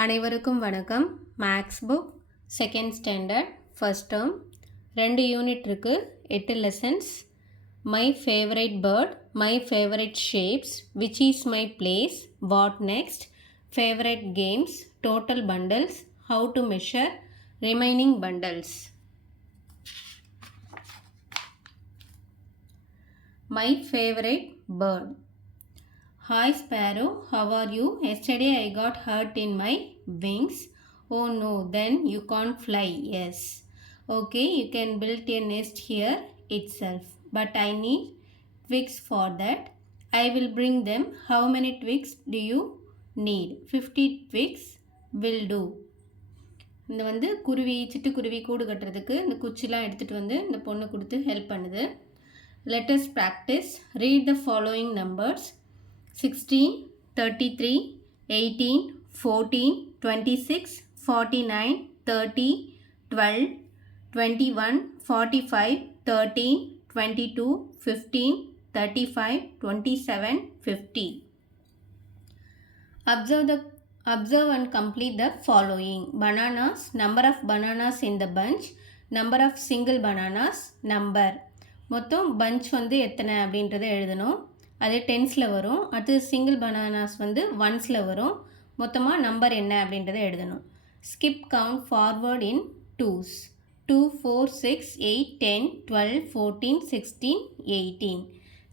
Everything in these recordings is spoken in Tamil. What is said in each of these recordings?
அனைவருக்கும் வணக்கம். Maths book second standard first term 2 unit இருக்குது, 8 lessons. My favourite bird, my favourite shapes, which is my place, what next, favourite games, total bundles, how to measure, remaining bundles. My favourite bird. Hi Sparrow, how are you? Yesterday I got hurt in my wings. Oh no, then you can't fly. Yes. Okay, you can build a nest here itself. But I need twigs for that. I will bring them. How many twigs do you need? 50 twigs will do. இந்த வந்து குருவி சிட்டுக்குருவி கூடு கட்டுறதுக்கு இந்த குச்சிலாம் எடுத்துகிட்டு வந்து இந்த பொண்ணு கொடுத்து ஹெல்ப் பண்ணுது. Let us practice. Read the following numbers. 16, 33, 18, 14, 26, 49, 30, 12, 21, 45, 13, 22, 15, 35, 27, 50. Observe and complete the following. Bananas, number of bananas in the bunch, number of single bananas, number. மொத்தம் பஞ்ச் வந்து எத்தனை அப்படின்றத எழுதணும். அது டென்ஸில் வரும். அடுத்து சிங்கிள் பனானாஸ் வந்து ஒன்ஸில் வரும். மொத்தமாக நம்பர் என்ன அப்படின்றத எழுதணும். Skip count forward in twos. 2, 4, 6, 8, 10, 12, 14, 16, 18.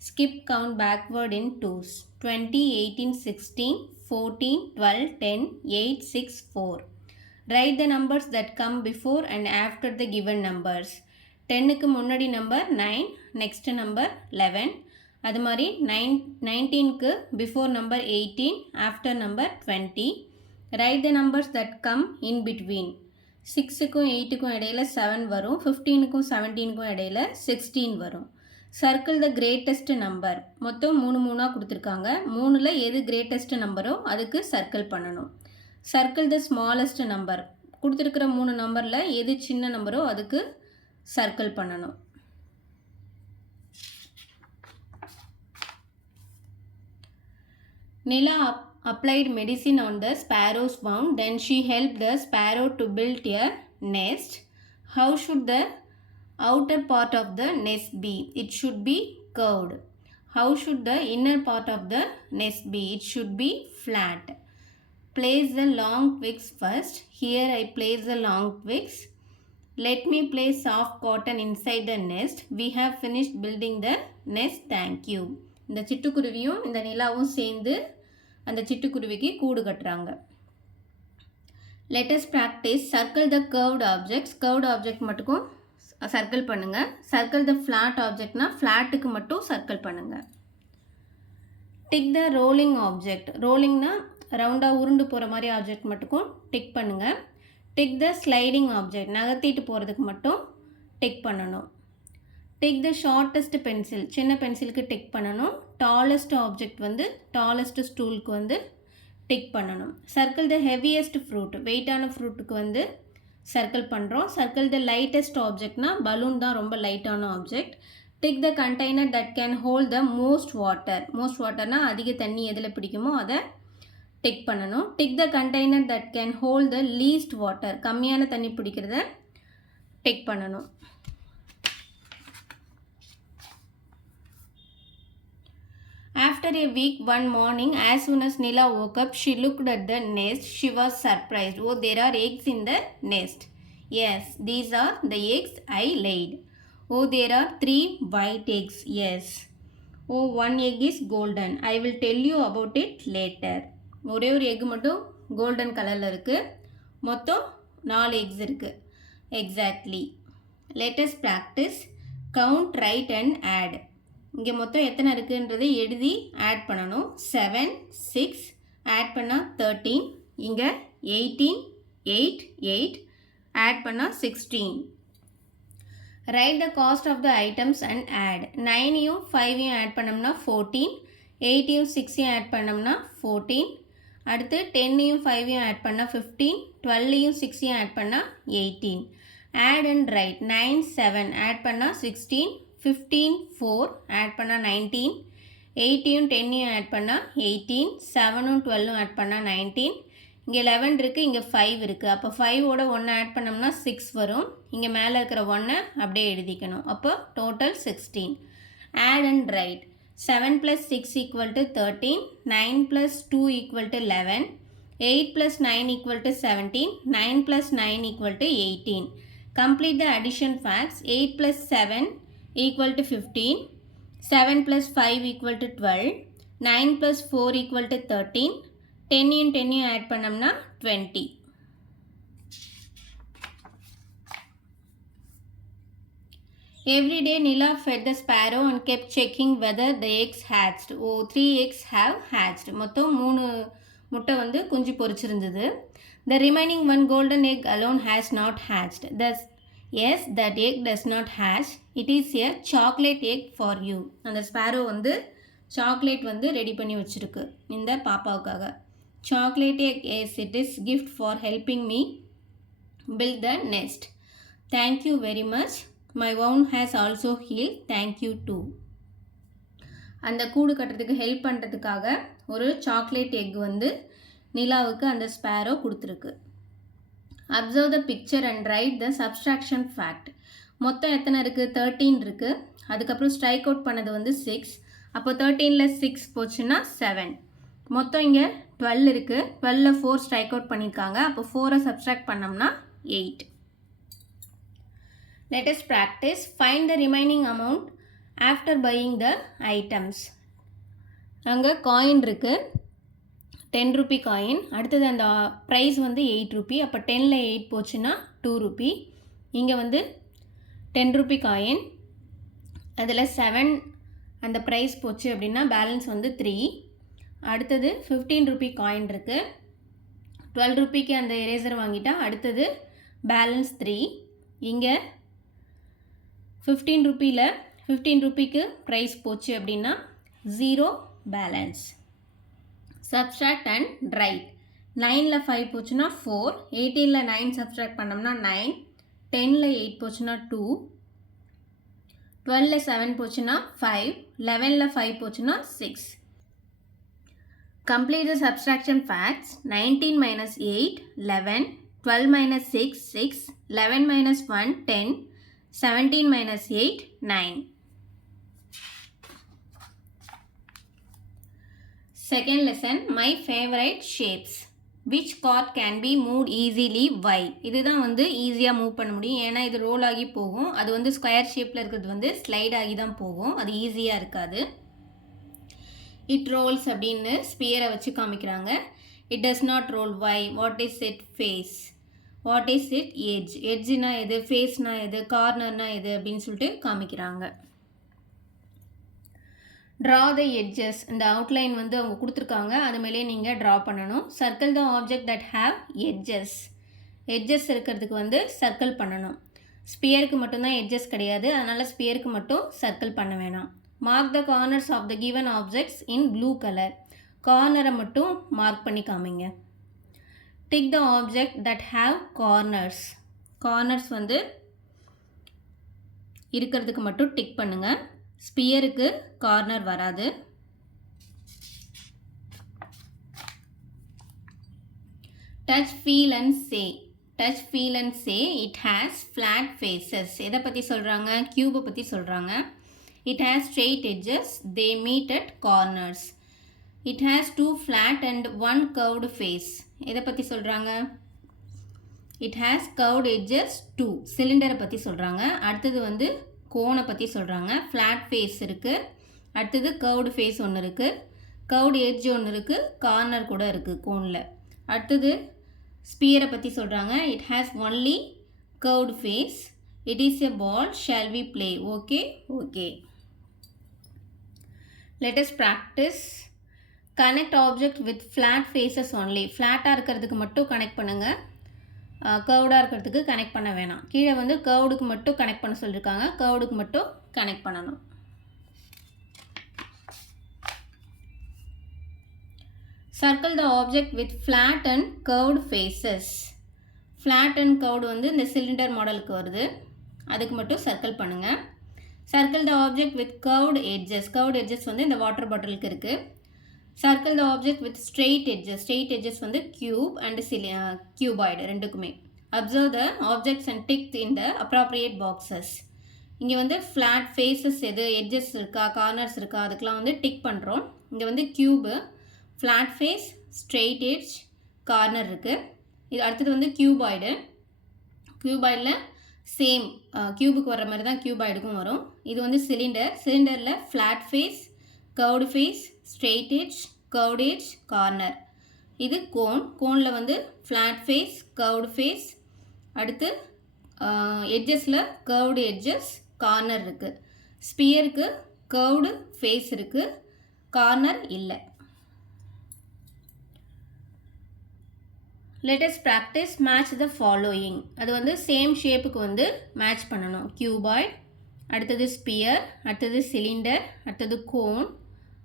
Skip count backward in twos. 20, 18, 16, 14, 12, 10, 8, 6, 4. Write the numbers that come before and after the given numbers. 10க்கு முன்னாடி நம்பர் 9, நெக்ஸ்ட் நம்பர் 11. அது மாதிரி 19க்கு before number 18, after number 20. Write the numbers that come in between. 6க்கும் 8க்கும் இடையில் 7 வரும். 15க்கும் 17க்கும் இடையில் 16 வரும். Circle the greatest number. மொத்தம் 3 கொடுத்துருக்காங்க. 3ல் எது கிரேட்டஸ்ட் நம்பரோ அதுக்கு சர்க்கிள் பண்ணணும். Circle the smallest number. கொடுத்துருக்கிற 3 நம்பரில் எது சின்ன நம்பரோ அதுக்கு சர்க்கிள் பண்ணணும். Nila applied medicine on the sparrow's wound. Then she helped the sparrow to build a nest. How should the outer part of the nest be? It should be curved. How should the inner part of the nest be? It should be flat. Place the long twigs first. Here I place the long twigs. Let me place soft cotton inside the nest. We have finished building the nest. Thank you. இந்த சிட்டுக்குருவியும் இந்த நிலாவும் சேர்ந்து அந்த சிட்டுக்குருவிக்கு கூடு கட்டுறாங்க. Let us practice. Circle the curved objects. Curved object மட்டும் சர்க்கிள் பண்ணுங்க. Circle the flat objectனா ஃப்ளாட்டுக்கு மட்டும் சர்க்கிள் பண்ணுங்க. Tick the rolling object. ரோலிங்னா ரவுண்டாக உருண்டு போகிற மாதிரி ஆப்ஜெக்ட் மட்டும் டிக் பண்ணுங்க. Tick the sliding object. நகர்த்திட்டு போகிறதுக்கு மட்டும் டிக் பண்ணணும். Take the shortest pencil. சின்ன பென்சிலுக்கு டிக் பண்ணணும். டாலஸ்ட் ஆப்ஜெக்ட் வந்து டாலஸ்ட் ஸ்டூலுக்கு வந்து டிக் பண்ணணும். Circle the heaviest fruit. வெயிட்டான ஃப்ரூட்டுக்கு வந்து சர்க்கிள் பண்ணுறோம். சர்க்கிள் த லைட்டஸ்ட் ஆப்ஜெக்ட்னா பலூன் தான் ரொம்ப லைட்டான object. Tick the container that can hold the most water. Most வாட்டர்னா அதிக தண்ணி எதில் பிடிக்குமோ அதை டிக் பண்ணணும். Tick the container that can hold the least water. கம்மியான தண்ணி பிடிக்கிறத டிக் பண்ணணும். After a week, one morning, as soon as Nila woke up, she looked at the nest. She was surprised. Oh, there are eggs in the nest. Yes, these are the eggs I laid. Oh, there are 3 white eggs. Yes. Oh, one egg is golden. I will tell you about it later. ஒரே ஒரு எக் மட்டும் கோல்டன் கலரில் இருக்குது. மொத்தம் 4 எக்ஸ் இருக்குது. Exactly. Let us practice. Count, write and add. இங்கே மொத்தம் எத்தனை இருக்குன்றதை எழுதி ஆட் பண்ணணும். 7, 6 ஆட் பண்ணால் 13. இங்கே 18, 8, 8 ஆட் பண்ணால் 16. Write the cost of the items and add. 9யும் 5யும் ஆட் பண்ணோம்னா 14. 8யும் 6யும் ஆட் பண்ணோம்னா 14. அடுத்து 10யும் 5யும் ஆட் பண்ணால் 15. 12யும் 6யும் ஆட் பண்ணால் 18. Add and right. 9, 7 ஆட் பண்ணால் 16. 15, 4 ஆட் பண்ணால் 19. 8யும் 10யும் ஆட் பண்ணால் 18. 7ம் 12ம் ஆட் பண்ணால் 19. இங்கே 11 இருக்குது, இங்கே 5 இருக்குது. அப்போ 5ஓட 1 ஆட் பண்ணோம்னா 6 வரும். இங்கே மேலே இருக்கிற 1 அப்படியே எழுதிக்கணும். அப்போ total 16. Add and write. 7 + 6 = 13, 9 + 2 = 11, 8 + 9 = 17, 9 + 9 = 18. Complete the addition facts. 8 + 7 = 15, 7 + 5 = 12, 9 + 4 = 13, 10 10 add பண்ணோம்னா 20. Every day Nila fed the sparrow and kept checking whether the eggs hatched. 3 eggs have hatched. மொத்தம் 3 முட்டை வந்து குஞ்சு பொரிச்சிருந்தது. The remaining 1 golden egg alone has not hatched. Thus, yes, that egg does not hatch. It is a chocolate egg for you. அந்த ஸ்பாரோ வந்து சாக்லேட் வந்து ரெடி பண்ணி வச்சிருக்கு இந்த பாப்பாவுக்காக. Chocolate egg, yes, it is gift for helping me build the nest. Thank you very much. My wound has also healed. Thank you too. அந்த கூடு கட்டுறதுக்கு ஹெல்ப் பண்ணுறதுக்காக ஒரு சாக்லேட் எக் வந்து நிலாவுக்கு அந்த ஸ்பேரோ கொடுத்துருக்கு. Observe the picture and write the subtraction fact. மொத்தம் எத்தனை இருக்குது? 13 இருக்குது. அதுக்கப்புறம் ஸ்ட்ரைக் அவுட் பண்ணது வந்து 6. அப்போ 13ல் 6 போச்சுன்னா 7. மொத்தம் இங்கே 12 இருக்குது. 12ல் 4 ஸ்ட்ரைக் அவுட் பண்ணியிருக்காங்க. அப்போ 4ஐ சப்ஸ்ட்ராக்ட் பண்ணோம்னா 8. Let us practice. Find the remaining amount after buying the items. அங்கே காயின் இருக்குது, 10 ரூபி காயின். அடுத்தது அந்த ப்ரைஸ் வந்து 8 ரூபி. அப்போ 10ல் 8 போச்சுன்னா 2 ரூபி. இங்கே வந்து 10 ரூபி காயின், அதில் 7 அந்த ப்ரைஸ் போச்சு அப்படின்னா பேலன்ஸ் வந்து 3. அடுத்தது 15 ரூபி காயின் இருக்குது. 12 ரூபிக்கு அந்த எரேசர் வாங்கிட்டா அடுத்தது பேலன்ஸ் 3. இங்கே 15 ரூபியில் 15 ரூபிக்கு ப்ரைஸ் போச்சு அப்படின்னா 0 பேலன்ஸ். Subtract and write. 9ல் 5 போச்சுன்னா 4, 18ல் 9 சப்ஸ்ட்ராக்ட் பண்ணோம்னா 9, 10ல் 8 போச்சுன்னா 2, 12ல் 7 போச்சுன்னா 5, 11ல் 5 போச்சுன்னா 6. Complete the subtraction facts. 19 minus 8, 11, 12 minus 6, 6, 11 minus 1, 10, 17 minus 8, 9. Second lesson, my favorite shapes. Which card can be moved easily? Why? இதுதான் வந்து ஈஸியாக மூவ் பண்ண முடியும். ஏன்னா இது ரோல் ஆகி போகும். அது வந்து ஸ்கொயர் ஷேப்பில் இருக்கிறது வந்து ஸ்லைட் ஆகி தான் போகும். அது ஈஸியாக இருக்காது. இட் ரோல்ஸ் அப்படின்னு ஸ்பியரை வச்சு காமிக்கிறாங்க. It does not roll. Why? What is it face? What is it edge? எட்ஜ்னா எது, ஃபேஸ்னா எது, கார்னர்னா எது அப்படின்னு சொல்லிட்டு காமிக்கிறாங்க. Draw the edges. இந்த அவுட்லைன் வந்து அவங்க கொடுத்துருக்காங்க, அது மேலே நீங்கள் ட்ரா பண்ணணும். Circle the object that have edges. Edges இருக்கிறதுக்கு வந்து சர்க்கிள் பண்ணணும். ஸ்பியருக்கு மட்டும்தான் எட்ஜஸ் கிடையாது, அதனால் ஸ்பியருக்கு மட்டும் சர்க்கிள் பண்ண வேணாம். Mark the corners of the given objects in blue colour. கார்னரை மட்டும் மார்க் பண்ணி காமிங்க. Tick the object that have corners. Corners வந்து இருக்கிறதுக்கு மட்டும் டிக் பண்ணுங்கள். ஸ்பியருக்கு கார்னர் வராது. Touch, feel and say. Touch, feel and say. It has flat faces. எதை பற்றி சொல்கிறாங்க? க்யூபை பற்றி சொல்கிறாங்க. It has straight edges. They meet at corners. It has 2 flat and 1 curved face. எதை பற்றி சொல்கிறாங்க? It has curved edges 2. சிலிண்டரை பற்றி சொல்கிறாங்க. அடுத்தது வந்து கோனை பற்றி சொல்கிறாங்க. ஃப்ளாட் ஃபேஸ் இருக்குது. அடுத்தது கர்வ்டு ஃபேஸ் ஒன்று இருக்குது. கர்வ்டு எட்ஜ் ஒன்று இருக்குது. கார்னர் கூட இருக்குது கோனில். அடுத்தது ஸ்பியரை பற்றி சொல்கிறாங்க. It has only curved face. It is a ball. Shall we play? Okay, okay. Let us practice. Connect object with flat faces only. ஃப்ளாட்டாக இருக்கிறதுக்கு மட்டும் கனெக்ட் பண்ணுங்கள். கர்வ்டாக இருக்கிறதுக்கு கனெக்ட் பண்ண வேணாம். கீழே வந்து கர்வ்டுக்கு மட்டும் கனெக்ட் பண்ண சொல்லியிருக்காங்க. கர்வ்டுக்கு மட்டும் கனெக்ட் பண்ணணும். Circle the object with flat and curved faces. Flat and curved வந்து இந்த சிலிண்டர் மாடலுக்கு வருது. அதுக்கு மட்டும் சர்க்கிள் பண்ணுங்கள். Circle the object with curved edges. Curved edges வந்து இந்த வாட்டர் பாட்டிலுக்கு இருக்குது. Circle the object with straight edges. Straight edges வந்து cube and cuboid ரெண்டுக்குமே. Observe the objects and tick in the appropriate boxes. இங்கே வந்து flat faces எது edges இருக்கா corners இருக்கா அதுக்கெலாம் வந்து டிக் பண்ணுறோம். இங்கே வந்து cube, flat face, straight edge, corner இருக்குது. இது அடுத்தது வந்து cuboid. cuboidல சேம் கியூபுக்கு வர மாதிரி தான் cuboidக்கும் வரும். இது வந்து சிலிண்டர். சிலிண்டரில் flat face, curved face, straight edge, curved edge, corner. இது கோன். கோனில் வந்து flat face, curved face, அடுத்து எட்ஜஸில் curved edges, corner இருக்குது. ஸ்பியருக்கு curved face இருக்குது, corner இல்லை. Let us practice match the following. அது வந்து சேம் ஷேப்புக்கு வந்து மேட்ச் பண்ணணும். cuboid, அடுத்தது ஸ்பியர், அடுத்தது சிலிண்டர், அடுத்தது கோன்,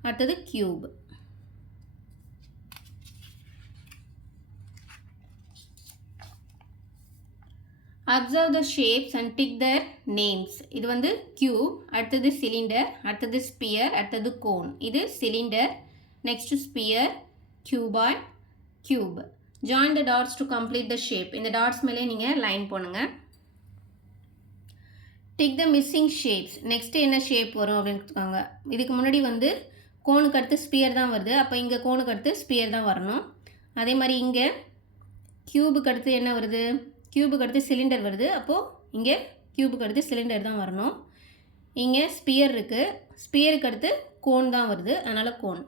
அடுத்தது cube. Observe the shapes and tick their names. இது வந்து cube, அடுத்தது சிலிண்டர், அடுத்தது ஸ்பியர், அடுத்தது கோன். இது cylinder, next sphere, cuboid, cube. Join the dots to complete the shape. இந்த dots மேலே நீங்கள் லைன் போடுங்க. Tick the missing shapes. Next என்ன ஷேப் வரும் அப்படின்னு கொடுத்துருக்காங்க. இதுக்கு முன்னாடி வந்து கோனுக்கு அடுத்து ஸ்பியர் தான் வருது. அப்போ இங்கே கோனுக்கு அடுத்து ஸ்பியர் தான் வரணும். அதே மாதிரி இங்கே கியூபுக்கு அடுத்து என்ன வருது? கியூபுக்கு அடுத்து சிலிண்டர் வருது. அப்போது இங்கே கியூபுக்கு அடுத்து சிலிண்டர் தான் வரணும். இங்கே ஸ்பியர் இருக்குது. ஸ்பியருக்கு அடுத்து கோன் தான் வருது. அதனால் cone.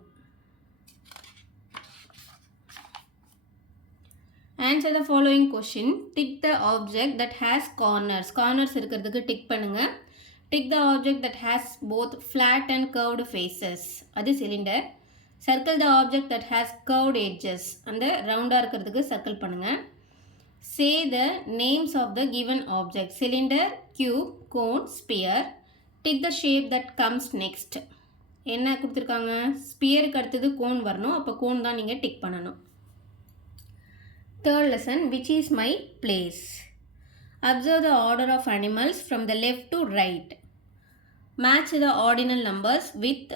Answer the following question. Tick the object that has corners. Corners இருக்கிறதுக்கு டிக் பண்ணுங்க. Tick the object that has both flat and curved faces. அது cylinder. Circle the object that has curved edges. அந்த ரவுண்டாக இருக்கிறதுக்கு சர்க்கிள் பண்ணுங்க. Say the names of the given object. Cylinder, cube, cone, sphere. Tick the shape that comes next. என்ன கொடுத்துருக்காங்க? ஸ்பியருக்கு அடுத்தது கோன் வரணும். அப்போ கோன் தான் நீங்கள் டிக் பண்ணணும். Third lesson, which is my place? Observe the order of animals from the left to right. Match the ordinal numbers with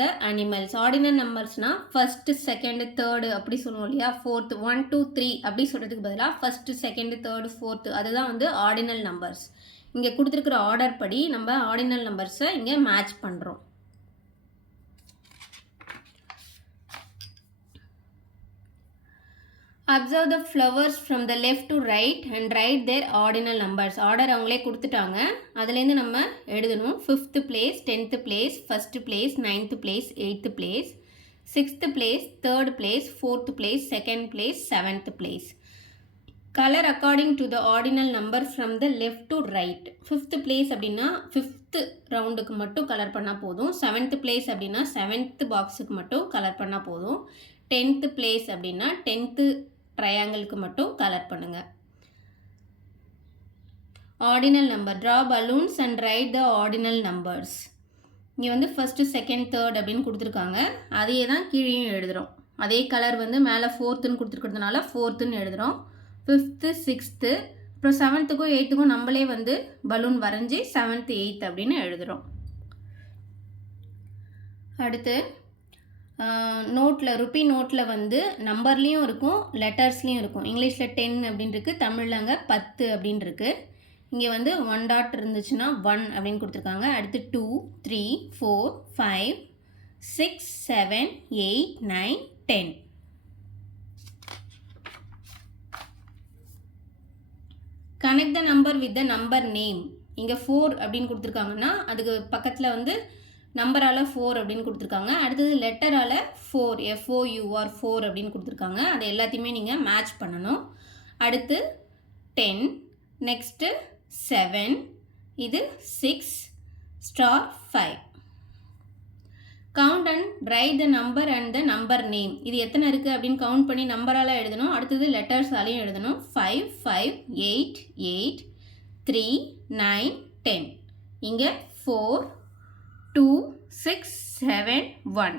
the animals. Ordinal numbers na first, second, third அப்படி சொல்லுவோம் இல்லையா? fourth, 1, 2, 3 அப்படி சொல்கிறதுக்கு பதிலாக first, second, third, fourth அதுதான் வந்து ordinal numbers. இங்கே கொடுத்துருக்கிற ஆர்டர் படி நம்ம ordinal numbers-ஐ இங்கே மேட்ச் பண்ணுறோம். Observe the flowers from the left to right and write their ordinal numbers. Order அவங்களே கொடுத்துட்டாங்க. அதுலேருந்து நம்ம எழுதணும். 5th place, 10th place, 1st place, 9th place, 8th place, 6th place, 3rd place, 4th place, 2nd place, 7th place. Color according to the ordinal number from the left to right. 5th place அப்படின்னா 5th ரவுண்டுக்கு மட்டும் கலர் பண்ணால் போதும். 7th place அப்படின்னா 7th பாக்ஸுக்கு மட்டும் கலர் பண்ணால் போதும். 10th place அப்படின்னா 10th ட்ரையாங்கிளுக்கு மட்டும் கலர் பண்ணுங்கள். Ordinal number. Draw balloons and write the ordinal numbers. இங்கே வந்து ஃபஸ்ட்டு, செகண்ட், தேர்ட் அப்படின்னு கொடுத்துருக்காங்க. அதையே தான் கீழேயும் எழுதுகிறோம். அதே கலர் வந்து மேலே 4th கொடுத்துருக்கிறதுனால 4th எழுதுகிறோம். 5th, 6th, அப்புறம் 7th 8th நம்மளே வந்து பலூன் வரைஞ்சி 7th, 8th அப்படின்னு எழுதுகிறோம். அடுத்து நோட்டில், ருப்பி நோட்டில் வந்து நம்பர்லேயும் இருக்கும், லெட்டர்ஸ்லேயும் இருக்கும். இங்கிலீஷில் 10 அப்படின்னு இருக்குது, தமிழில் அங்கே 10 அப்படின்னு இருக்குது. இங்கே வந்து 1 டாட் இருந்துச்சுன்னா 1 அப்படின்னு கொடுத்துருக்காங்க. அடுத்து 2, 3, 4, 5, 6, 7, 8, 9, 10. Connect the number with the number name. இங்கே 4 அப்படின்னு கொடுத்துருக்காங்கன்னா அதுக்கு பக்கத்தில் வந்து நம்பரால் 4 அப்படின்னு கொடுத்துருக்காங்க. அடுத்தது லெட்டரால் 4, FOUR 4 அப்படின்னு கொடுத்துருக்காங்க. அது எல்லாத்தையுமே நீங்கள் மேட்ச் பண்ணணும். அடுத்து 10, நெக்ஸ்ட்டு 7, இது 6, star 5. Count and write the number and the number name. இது எத்தனை இருக்குது அப்படின்னு கவுண்ட் பண்ணி நம்பரால் எழுதணும். அடுத்தது லெட்டர்ஸாலையும் எழுதணும். 5, 5, 8, 8, 3, 9, 10. இங்கே 4, 2, 6, 7, 1.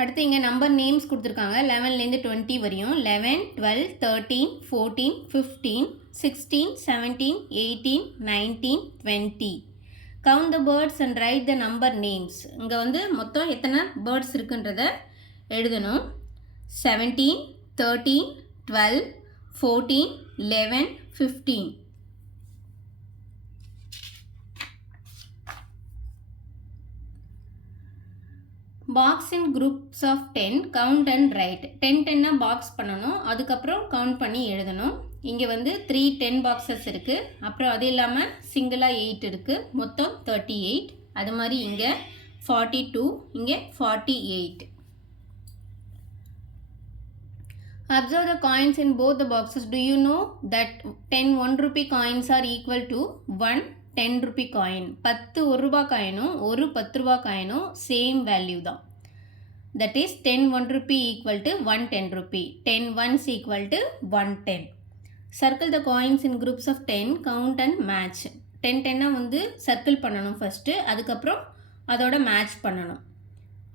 அடுத்து இங்கே நம்பர் நேம்ஸ் கொடுத்துருக்காங்க. 11லேருந்து 20 வரையும். 11, 12, 13, 14, 15, 16, 17, 18, 19, 20. Count the birds and write the number names. இங்கே வந்து மொத்தம் எத்தனை பேர்ட்ஸ் இருக்குன்றத எழுதணும். 17, 13, 12, 14, 11, 15. Box in groups of 10 count and write. 10 box பண்ணணும், அதுக்கப்புறம் கவுண்ட் பண்ணி எழுதணும். இங்கே வந்து 3 10 பாக்ஸஸ் இருக்குது. அப்புறம் அது இல்லாமல் சிங்கிளாக 8 இருக்குது. மொத்தம் 38. அது மாதிரி இங்கே 42, இங்கே 48. Observe the coins in both the boxes. Do you know that 10 1 rupee coins are equal to 1 10 rupee coin? 10 1 ரூபாய் காயினும் ஒரு 10 ரூபாய் காயினும் சேம் வேல்யூ தான். That is 10 1 rupee equal to 1 10 rupee. 10 ones equal to 1 10. Circle the coins in groups of 10, count and match. 10 10 வந்து சர்க்கிள் பண்ணணும் ஃபஸ்ட்டு, அதுக்கப்புறம் அதோட மேட்ச் பண்ணணும்.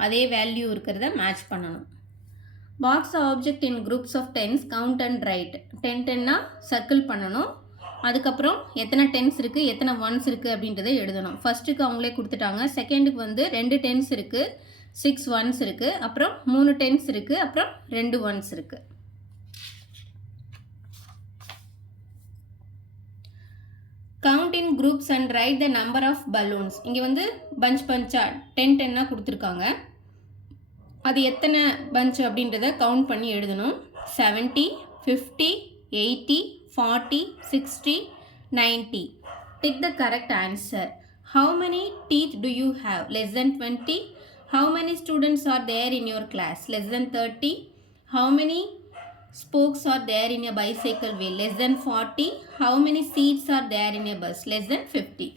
அதே வேல்யூ இருக்கிறத மேட்ச் பண்ணணும். Box object in groups of 10s, count and write. 10 10 circle பண்ணணும், அதுக்கப்புறம் எத்தனை 10s இருக்குது எத்தனை 1s இருக்குது அப்படின்றத எழுதணும். ஃபஸ்ட்டுக்கு அவங்களே கொடுத்துட்டாங்க. செகண்டுக்கு வந்து 2 10s இருக்குது, 6 1s இருக்குது, அப்புறம் 3 10s இருக்குது, அப்புறம் 2 1s இருக்குது. Count in groups and write the number of balloons. இங்கே வந்து பஞ்ச் பஞ்சாக 10 10 கொடுத்துருக்காங்க. அது எத்தனை பஞ்ச் அப்படின்றத கவுண்ட் பண்ணி எழுதணும். 70, 50, 80, 40, 60, 90. Tick the correct answer. How many teeth do you have? Less than 20. How many students are there in your class? Less than 30. How many spokes are there in a bicycle wheel? Less than 40. How many seats are there in a bus? Less than 50.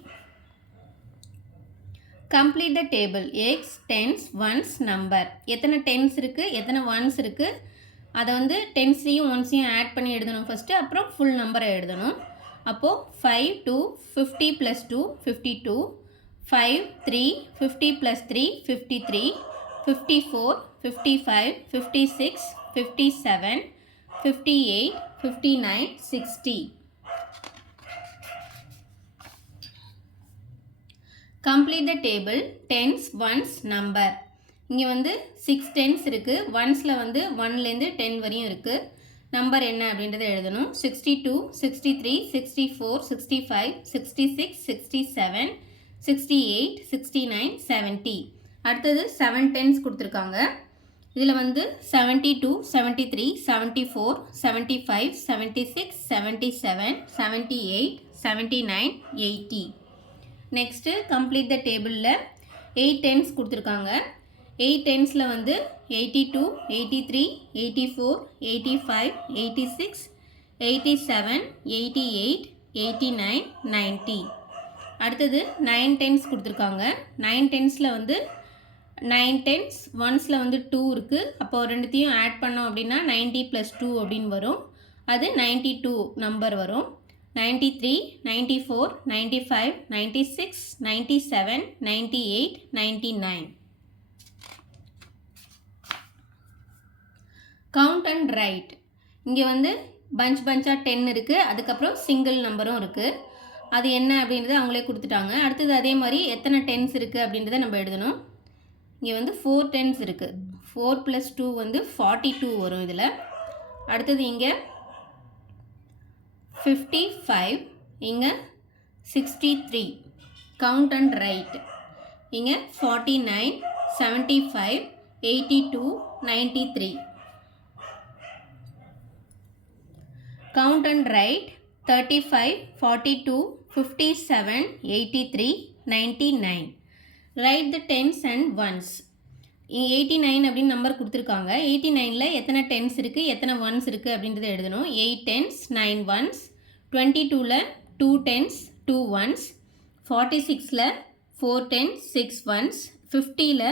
Complete the table. X, tens, ones, number. எத்தனை டென்ஸ் இருக்குது எத்தனை ஒன்ஸ் இருக்குது அதை வந்து டென்ஸையும் ஒன்ஸையும் ஆட் பண்ணி எழுதணும் ஃபஸ்ட்டு, அப்புறம் ஃபுல் நம்பரை எழுதணும். அப்போது 5 2 50 + 2 52, 5 3 50 + 3 53, 54 55 56 57 58 59 60. Complete the table. Tens, ones, number. இங்கே வந்து 6 10s இருக்குது. ஒன்ஸில் வந்து 1லேருந்து 10 வரையும் இருக்குது. நம்பர் என்ன அப்படின்றத எழுதணும். 62 63 64 65 66 67 68 69 70. அடுத்தது 7 10s கொடுத்துருக்காங்க. இதில் வந்து 72 73 74 75 76 77 78 79 80. நெக்ஸ்ட்டு கம்ப்ளீட் த டேபிளில் 8 10s கொடுத்துருக்காங்க. 8 10ஸில் வந்து 82 83 84 85 86 87 88 89 90. அடுத்தது 9 10s கொடுத்துருக்காங்க. 9 10ஸில் வந்து 9 10s ஒன்ஸில் வந்து 2 இருக்குது. அப்போது ரெண்டுத்தையும் ஆட் பண்ணோம் அப்படின்னா 90 + 2 அப்படின்னு வரும். அது 92 நம்பர் வரும். 93 94 95 96 97 98 99. Count and right. இங்கே வந்து பஞ்சாக 10 இருக்குது, அதுக்கப்புறம் சிங்கிள் நம்பரும் இருக்குது. அது என்ன அப்படின்றத அவங்களே கொடுத்துட்டாங்க. அடுத்தது அதே மாதிரி எத்தனை 10s இருக்குது அப்படின்றத நம்ம எழுதணும். இங்கே வந்து 4 10s இருக்குது. 4 + 2 வந்து 42 வரும் இதில். அடுத்தது இங்கே 55, இங்கே 63. Count and right. இங்கே 49 75 82 93. Count and write 35 42 57 83 99. Write the tens and ones. 89 அப்படின்னு நம்பர் கொடுத்துருக்காங்க. 89ல் எத்தனை 10s இருக்குது எத்தனை 1s இருக்குது அப்படின்றத எழுதணும். 8 10s 9 1s. 22ல் 2 10s 2 1s. 46ல் 4 10s 6 1s. 50ல்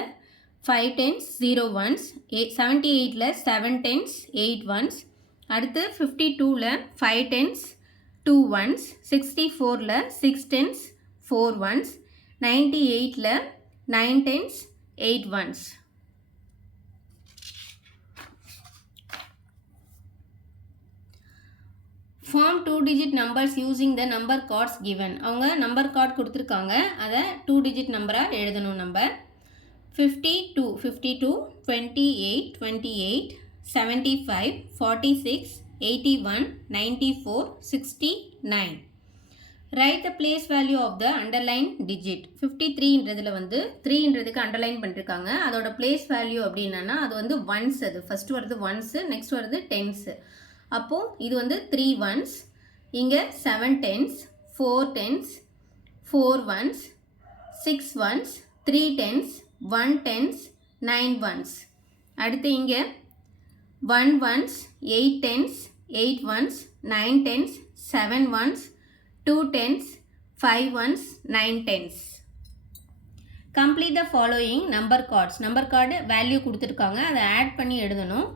5 10s 0 1s. 78ல் 7 10s 8 1s. அடுத்து 52ல் 5 10s 2 1s. 64ல் 6 10s 4 1s. 98ல் 9 10s 8 1s. Form 2-digit numbers using the number cards given. அவங்க நம்பர் கார்டு கொடுத்துருக்காங்க, அதை 2-digit நம்பராக எழுதணும். நம்ம 52, 28, 28, 75, 46, 81, 94, 69. Write the place value of the underline digit. 53ன்றதுல வந்து 3ன்றதுக்கு அண்டர்லைன் பண்ணிருக்காங்க. அதோட place value அப்படின்னா அது வந்து ones. அது ஃபர்ஸ்ட் வருது ones, நெக்ஸ்ட் வருது tens. அப்போ இது வந்து 3 ones, இங்க 7 tens, 4 tens, 4 ones, 6 ones, 3 tens, 1 tens, 9 ones. அடுத்து இங்க 1 ones, 8 tens, 8 ones, 9 tens, 7 ones, 2 tens, 5 ones, 9 tens. Complete the following number cards. number card value கொடுத்துருக்காங்க, அதை ஆட் பண்ணி எழுதணும்.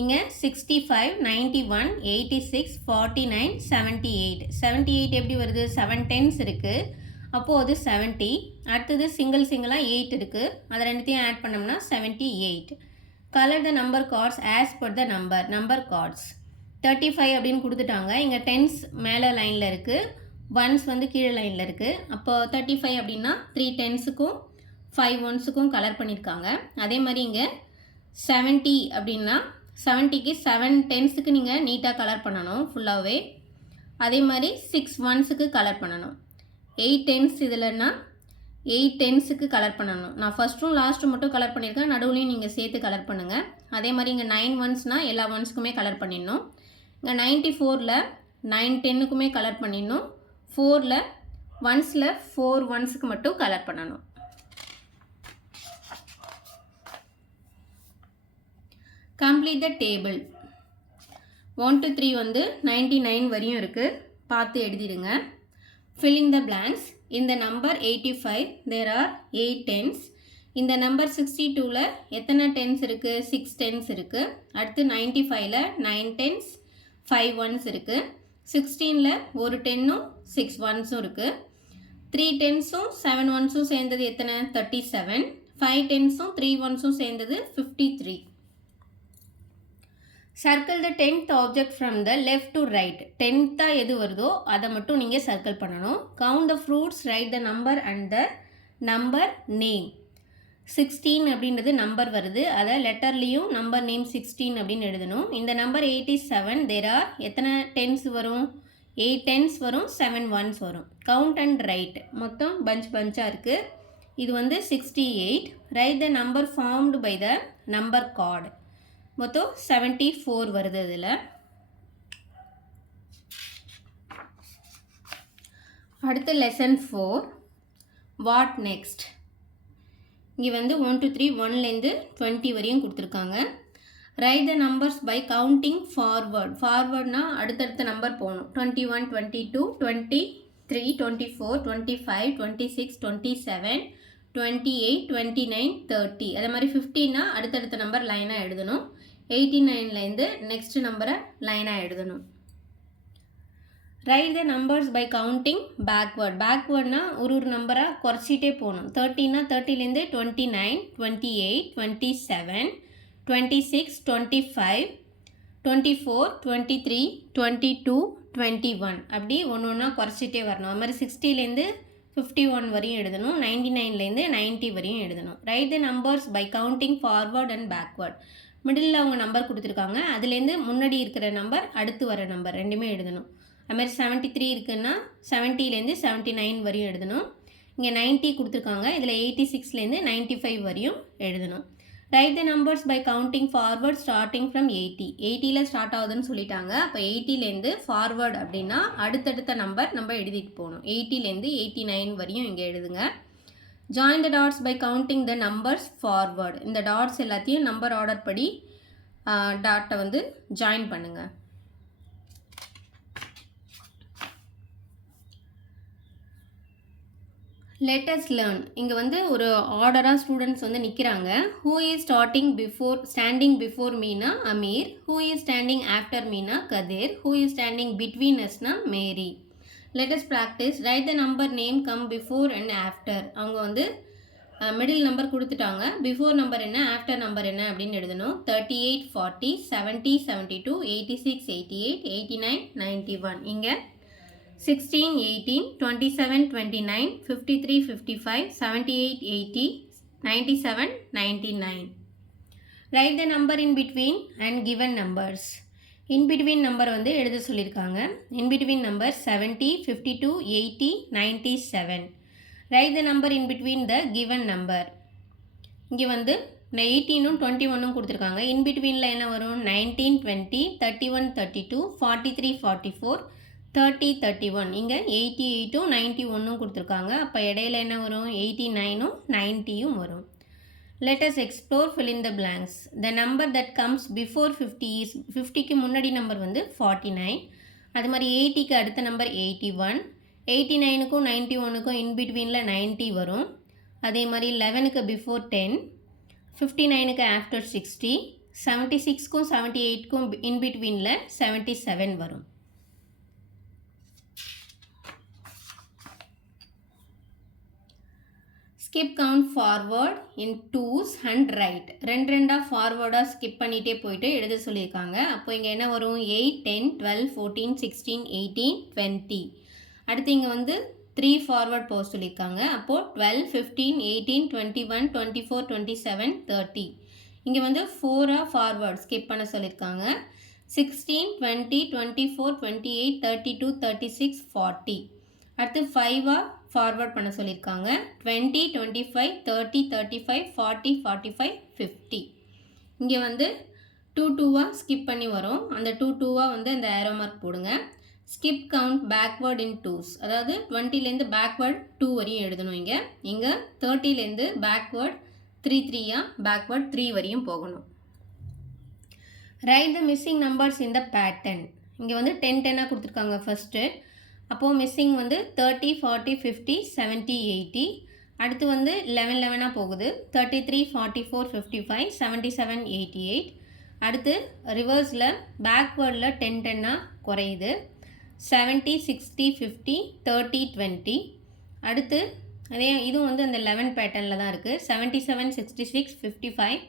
இங்கே 65, 91, 86, 49, 78. 78 எப்படி வருது? 7 tens இருக்குது, அப்போது அது 70. அடுத்தது சிங்கிளாக 8 இருக்குது, அதை ரெண்டுத்தையும் ஆட் பண்ணோம்னா 78. Colour the number cards as per the number cards. 35 அப்படின்னு கொடுத்துட்டாங்க. இங்கே டென்ஸ் மேலே லைனில் இருக்குது, ஒன்ஸ் வந்து கீழே லைனில் இருக்குது. அப்போ 35 அப்படின்னா 3 டென்ஸுக்கும் 5 ஒன்ஸுக்கும் கலர் பண்ணியிருக்காங்க. அதே மாதிரி இங்கே 70 அப்படின்னா 70க்கு 7 டென்ஸுக்கு நீங்கள் நீட்டாக கலர் பண்ணணும் ஃபுல்லாகவே. அதே மாதிரி 6 ஒன்ஸுக்கு கலர் பண்ணணும். 8 டென்ஸ் இதில்னா 8 டென்ஸுக்கு கலர் பண்ணணும். நான் ஃபஸ்ட்டும் லாஸ்ட்டும் மட்டும் கலர் பண்ணியிருக்கேன், நடுவுலையும் நீங்கள் சேர்த்து கலர் பண்ணுங்கள். அதே மாதிரி இங்கே 9 ஒன்ஸ்னால் எல்லா ஒன்ஸுக்குமே கலர் பண்ணிடணும். இங்கே 94ல் 9 10க்குமே கலர் பண்ணிடணும். 4ல் ஒன்ஸில் 4 ஒன்ஸுக்கு மட்டும் கலர் பண்ணணும். Complete the table. 1 to 3 வந்து 99 வரையும் இருக்குது, பார்த்து எழுதிடுங்க. Fill in the blanks. In the number 85 there are 8 tens. இந்த நம்பர் 62ல் எத்தனை டென்ஸ் இருக்குது? 6 டென்ஸ் இருக்குது. அடுத்து 95ல் 9 டென்ஸ் 5 ஒன்ஸ் இருக்குது. 16ல் ஒரு டென்னும் 6 ஒன்ஸும் இருக்குது. 3 டென்ஸும் 7 ஒன்ஸும் சேர்ந்தது எத்தனை? 37. 5 டென்ஸும் 3 ஒன்ஸும் சேர்ந்தது 53. Circle the 10th object from the left to right. 10th எது வருதோ அதை மட்டும் நீங்கள் சர்க்கிள் பண்ணணும். Count the fruits, right the number and the number name. 16 அப்படின்றது நம்பர் வருது, அதை லெட்டர்லேயும் நம்பர் நேம் 16 அப்படின்னு எழுதணும். இந்த நம்பர் 87 தேர் ஆர் எத்தனை டென்ஸ் வரும்? 8 டென்ஸ் வரும், 7 ஒன்ஸ் வரும். கவுண்ட் அண்ட் ரைட், மொத்தம் பஞ்சாக இருக்குது. இது வந்து 68. Write the number formed by the number card. மொத்தம் 74 வருது. இதில் அடுத்து லெசன் 4 வாட் நெக்ஸ்ட். இங்கே வந்து 1 to 3 1லேருந்து 20 வரையும் கொடுத்துருக்காங்க. Write the numbers by counting forward. ஃபார்வர்ட்னா அடுத்தடுத்த நம்பர் போகணும். 21, 22, 23, 24, 25, 26, 27, 28, 29, 30. அதே மாதிரி 15னா அடுத்தடுத்த நம்பர் லைனாக எழுதணும். 89லேருந்து நெக்ஸ்ட் நம்பரை லைனாக எழுதணும். Write the numbers by counting backward. பேக்வேர்ட்னா ஒரு நம்பராக குறைச்சிட்டே போகணும். 30னா 30லேருந்து 29, 28, 27, 26, 25, 24, 23, 22, 21 அப்படி ஒன்று ஒன்றா குறைச்சிட்டே வரணும். அது மாதிரி 60லேருந்து 51 வரையும் எழுதணும். 99லேருந்து 90 வரையும் எழுதணும். Write the numbers by counting forward and backward. Middle அவங்க நம்பர் கொடுத்துருக்காங்க, அதுலேருந்து முன்னாடி இருக்கிற நம்பர் அடுத்து வர நம்பர் ரெண்டுமே எழுதணும். அதுமாதிரி 73 இருக்குன்னா 70லேருந்து 79 வரையும் எழுதணும். இங்கே 90 கொடுத்துருக்காங்க, இதில் 86லேருந்து 95 வரையும் எழுதணும். Write the numbers by counting forward starting from 80. 80ல் ஸ்டார்ட் ஆகுதுன்னு சொல்லிட்டாங்க. அப்போ 80லேருந்து ஃபார்வர்ட் அப்படின்னா அடுத்தடுத்த நம்பர் நம்ம எழுதிட்டு போகணும். 80லேருந்து 89 வரையும் இங்கே எழுதுங்க. Join the dots by counting the numbers forward. இந்த டாட்ஸ் எல்லாத்தையும் நம்பர் ஆர்டர் படி டாட்டை வந்து ஜாயின் பண்ணுங்கள். let us learn. இங்கே வந்து ஒரு ஆர்டராக ஸ்டூடெண்ட்ஸ் வந்து நிற்கிறாங்க. who is standing before Meena Amir, who is standing after Meena Kathir, who is standing between usனா Mary. let us practice. write the number name come before and after. அவங்க வந்து மிடில் நம்பர் கொடுத்துட்டாங்க, பிஃபோர் நம்பர் என்ன ஆஃப்டர் நம்பர் என்ன அப்படின்னு எழுதணும். 38 40 70 72 86 88 89 91. இங்கே 16 18 27 29 53 55 78 80 97 99. Write the number in between and given numbers. In between number வந்து எழுத சொல்லியிருக்காங்க. In between number 70 52 80 97. Write the number in between the given number. இங்கே வந்து 18ம் 21ம் கொடுத்துருக்காங்க. In betweenல என்ன வரும்? 19 20 31 32 43 44 30 31. இங்கே 88ம் 91ம் கொடுத்துருக்காங்க. அப்போ இடையில என்ன வரும்? 89ம் 90யும் வரும். Let us explore, fill in the blanks. The number that comes before 50 is 50க்கு முன்னாடி நம்பர் வந்து 49. அது மாதிரி 80க்கு அடுத்த நம்பர் 81. 89க்கும் 91க்கும் இன்பிட்வீனில் 90 வரும். அதே மாதிரி 11க்கு பிஃபோர் 10, 59க்கு ஆஃப்டர் 60, 76க்கும் 78க்கும் இன்பிட்வீனில் 77 வரும். skip count forward in twos and right. ரெண்டாக ஃபார்வர்டாக ஸ்கிப் பண்ணிகிட்டே போயிட்டு எழுத சொல்லியிருக்காங்க. அப்போ இங்கே என்ன வரும்? 8 10 12 14 16 18 20. அடுத்து இங்கே வந்து 3 ஃபார்வர்ட் போக சொல்லியிருக்காங்க. அப்போது 12 15 18 21 24 27 30. இங்கே வந்து 4ஆக ஃபார்வர்ட் ஸ்கிப் பண்ண சொல்லியிருக்காங்க. 16 20 24 28 32 36 40. அடுத்து 5ஆக ஃபார்வர்ட் பண்ண சொல்லியிருக்காங்க. 20 25 30 35 40 45 50. இங்கே வந்து 2 2ஆக ஸ்கிப் பண்ணி வரும். அந்த 2 2ஆக வந்து அந்த ஏரோ மார்க் போடுங்க. ஸ்கிப் கவுண்ட் பேக்வேர்ட் இன் டூஸ், அதாவது 20லேருந்து பேக்வேர்ட் 2 வரையும் எழுதணும். இங்கே 30லேருந்து பேக்வேர்ட் 3 3ஆக பேக்வேர்ட் 3 வரையும் போகணும். Right the missing numbers in the pattern. இங்கே வந்து 10 10ஆக கொடுத்துருக்காங்க ஃபஸ்ட்டு. அப்போது மிஸ்ஸிங் வந்து 30 40 50 70 80. அடுத்து வந்து 11 11ஆக போகுது. 33 44 55 77 88. அடுத்து ரிவர்ஸில் பேக்வேர்டில் 10 10ஆக குறையுது. 70 60 50 30 20. அடுத்து அதே இதுவும் வந்து அந்த 11 பேட்டர்னில் தான் இருக்குது. 77 66 55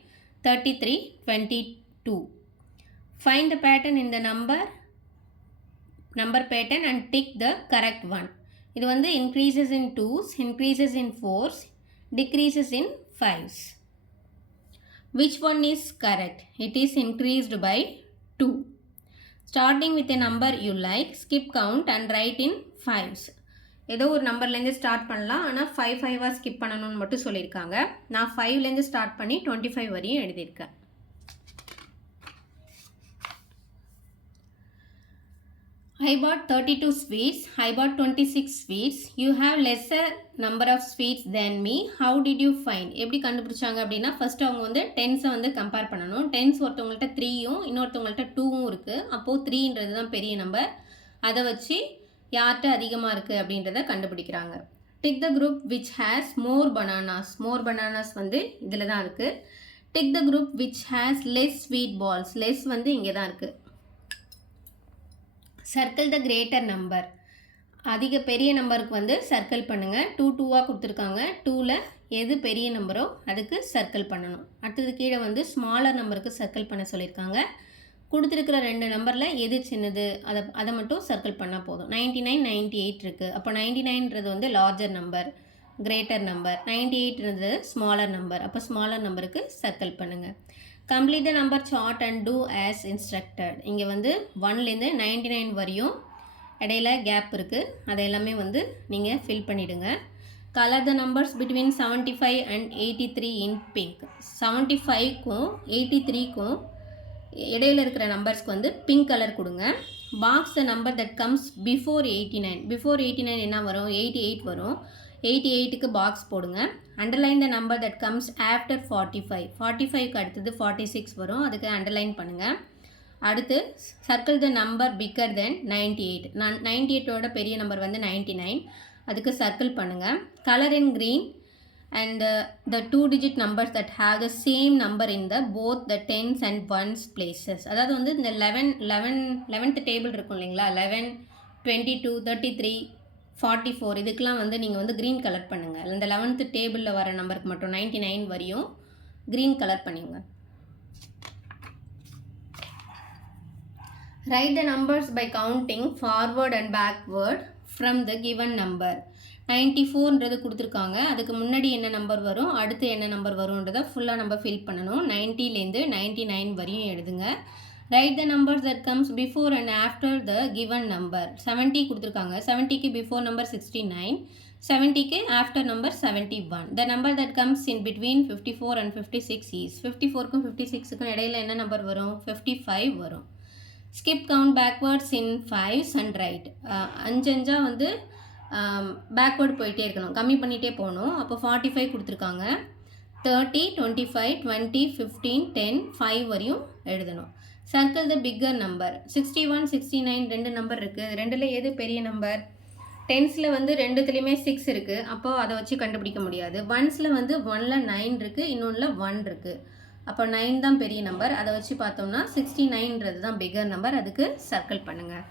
33 22. Find the pattern in the number pattern and tick the correct one. இது வந்து increases in 2s, increases in 4s, decreases in 5s. Which one is correct? It is increased by 2. Starting with a number you like, skip count and write in 5s. ஏதோ ஒரு நம்பர்லேருந்து ஸ்டார்ட் பண்ணலாம், ஆனால் 5 5ஆக ஸ்கிப் பண்ணணும்னு மட்டும் சொல்லியிருக்காங்க. நான் 5லேருந்து ஸ்டார்ட் பண்ணி 25 வரையும் எழுதியிருக்கேன். I bought 32 sweets. I bought 26 sweets. You have lesser number of sweets than me. How did you find? எப்படி கண்டுபிடிச்சாங்க அப்படின்னா, ஃபர்ஸ்ட் அவங்க வந்து டென்ஸை வந்து கம்பேர் பண்ணணும். டென்ஸ் ஒருத்தவங்கள்ட்ட 3யும் இன்னொருத்தவங்கள்ட்ட 2வும் இருக்குது. அப்போது 3ன்றது தான் பெரிய நம்பர். அதை வச்சு யார்கிட்ட அதிகமாக இருக்குது அப்படின்றத கண்டுபிடிக்கிறாங்க. Tick the group which has more bananas. More bananas வந்து இதில் தான் இருக்குது. Tick the group which has less sweet balls. Less வந்து இங்கே தான் இருக்குது. Circle the greater number. அதிக பெரிய நம்பருக்கு வந்து சர்க்கிள் பண்ணுங்கள். 2 2ஆக கொடுத்துருக்காங்க. 2ல் எது பெரிய நம்பரோ அதுக்கு சர்க்கிள் பண்ணணும். அடுத்தது கீழே வந்து ஸ்மாலர் நம்பருக்கு சர்க்கிள் பண்ண சொல்லியிருக்காங்க. கொடுத்துருக்கிற 2 நம்பரில் எது சின்னது அதை மட்டும் சர்க்கிள் பண்ணால் போதும். 99 98 இருக்குது. அப்போ 99ன்றது வந்து லார்ஜர் நம்பர், கிரேட்டர் நம்பர். 98ன்றது ஸ்மாலர் நம்பர். அப்போ ஸ்மாலர் நம்பருக்கு சர்க்கிள் பண்ணுங்கள். Complete the number chart and do as instructed. இங்கே வந்து 1லேருந்து 99 வரையும் இடையில கேப் இருக்குது. அதை எல்லாமே வந்து நீங்கள் ஃபில் பண்ணிவிடுங்க. Colour the numbers between 75 and 83 in pink. 75க்கும் 83க்கும் இடையில இருக்கிற நம்பர்ஸ்க்கு வந்து பிங்க் கலர் கொடுங்க. Box the number that comes before 89. Before 89 என்ன வரும்? 88 வரும். 88க்கு பாக்ஸ் போடுங்க. Underline the number that comes after 45. 45க்கு அடுத்தது 46 வரும். அதுக்கு அண்டர்லைன் பண்ணுங்கள். அடுத்து circle the number bigger than 98. 98ஓட பெரிய நம்பர் வந்து 99. அதுக்கு சர்க்கிள் பண்ணுங்கள். Colour in green and the 2-digit numbers that have the same number in the both the tens and ones places. அதாவது வந்து இந்த 11th டேபிள் இருக்கும் இல்லைங்களா, 11 22 33 44 இதுக்கெலாம் வந்து நீங்கள் வந்து க்ரீன் கலர் பண்ணுங்கள். இந்த 11th டேபிளில் வர நம்பருக்கு மட்டும் 99 வரையும் க்ரீன் கலர் பண்ணிங்க. Write the numbers by counting forward and backward from the given number. 94ன்றது கொடுத்துருக்காங்க. அதுக்கு முன்னாடி என்ன நம்பர் வரும், அடுத்து என்ன நம்பர் வரும்ன்றதை ஃபுல்லாக நம்ம ஃபில் பண்ணணும். 90லேருந்து 99 வரையும் எழுதுங்க. Write the numbers that comes before and after the given number. 70 கொடுத்துருக்காங்க. 70க்கு பிஃபோர் நம்பர் 69, 70க்கு after number 71. The number that comes in between 54 and 56 is. 54க்கும் 56க்கும் இடையில என்ன நம்பர் வரும், 55 வரும். Skip count backwards in 5s and write. 5 வந்து பேக்வேர்டு போயிட்டே இருக்கணும், கம்மி பண்ணிகிட்டே போகணும். அப்போ 45 கொடுத்துருக்காங்க. 30, 25, 20, 15, 10, 5 வரையும் எழுதணும். Circle the bigger number. 61, 69 ரெண்டு நம்பர் இருக்குது. ரெண்டில் எது பெரிய நம்பர்? டென்ஸில் வந்து ரெண்டுத்துலேயுமே 6 இருக்குது. அப்போது அதை வச்சு கண்டுபிடிக்க முடியாது. ஒன்ஸில் வந்து 1ல் 9 இருக்குது, இன்னொன்றில் 1 இருக்குது. அப்போ 9 தான் பெரிய நம்பர். அதை வச்சு பார்த்தோம்னா 69ன்றது தான் பிக்கர் நம்பர். அதுக்கு சர்க்கிள் பண்ணுங்கள்.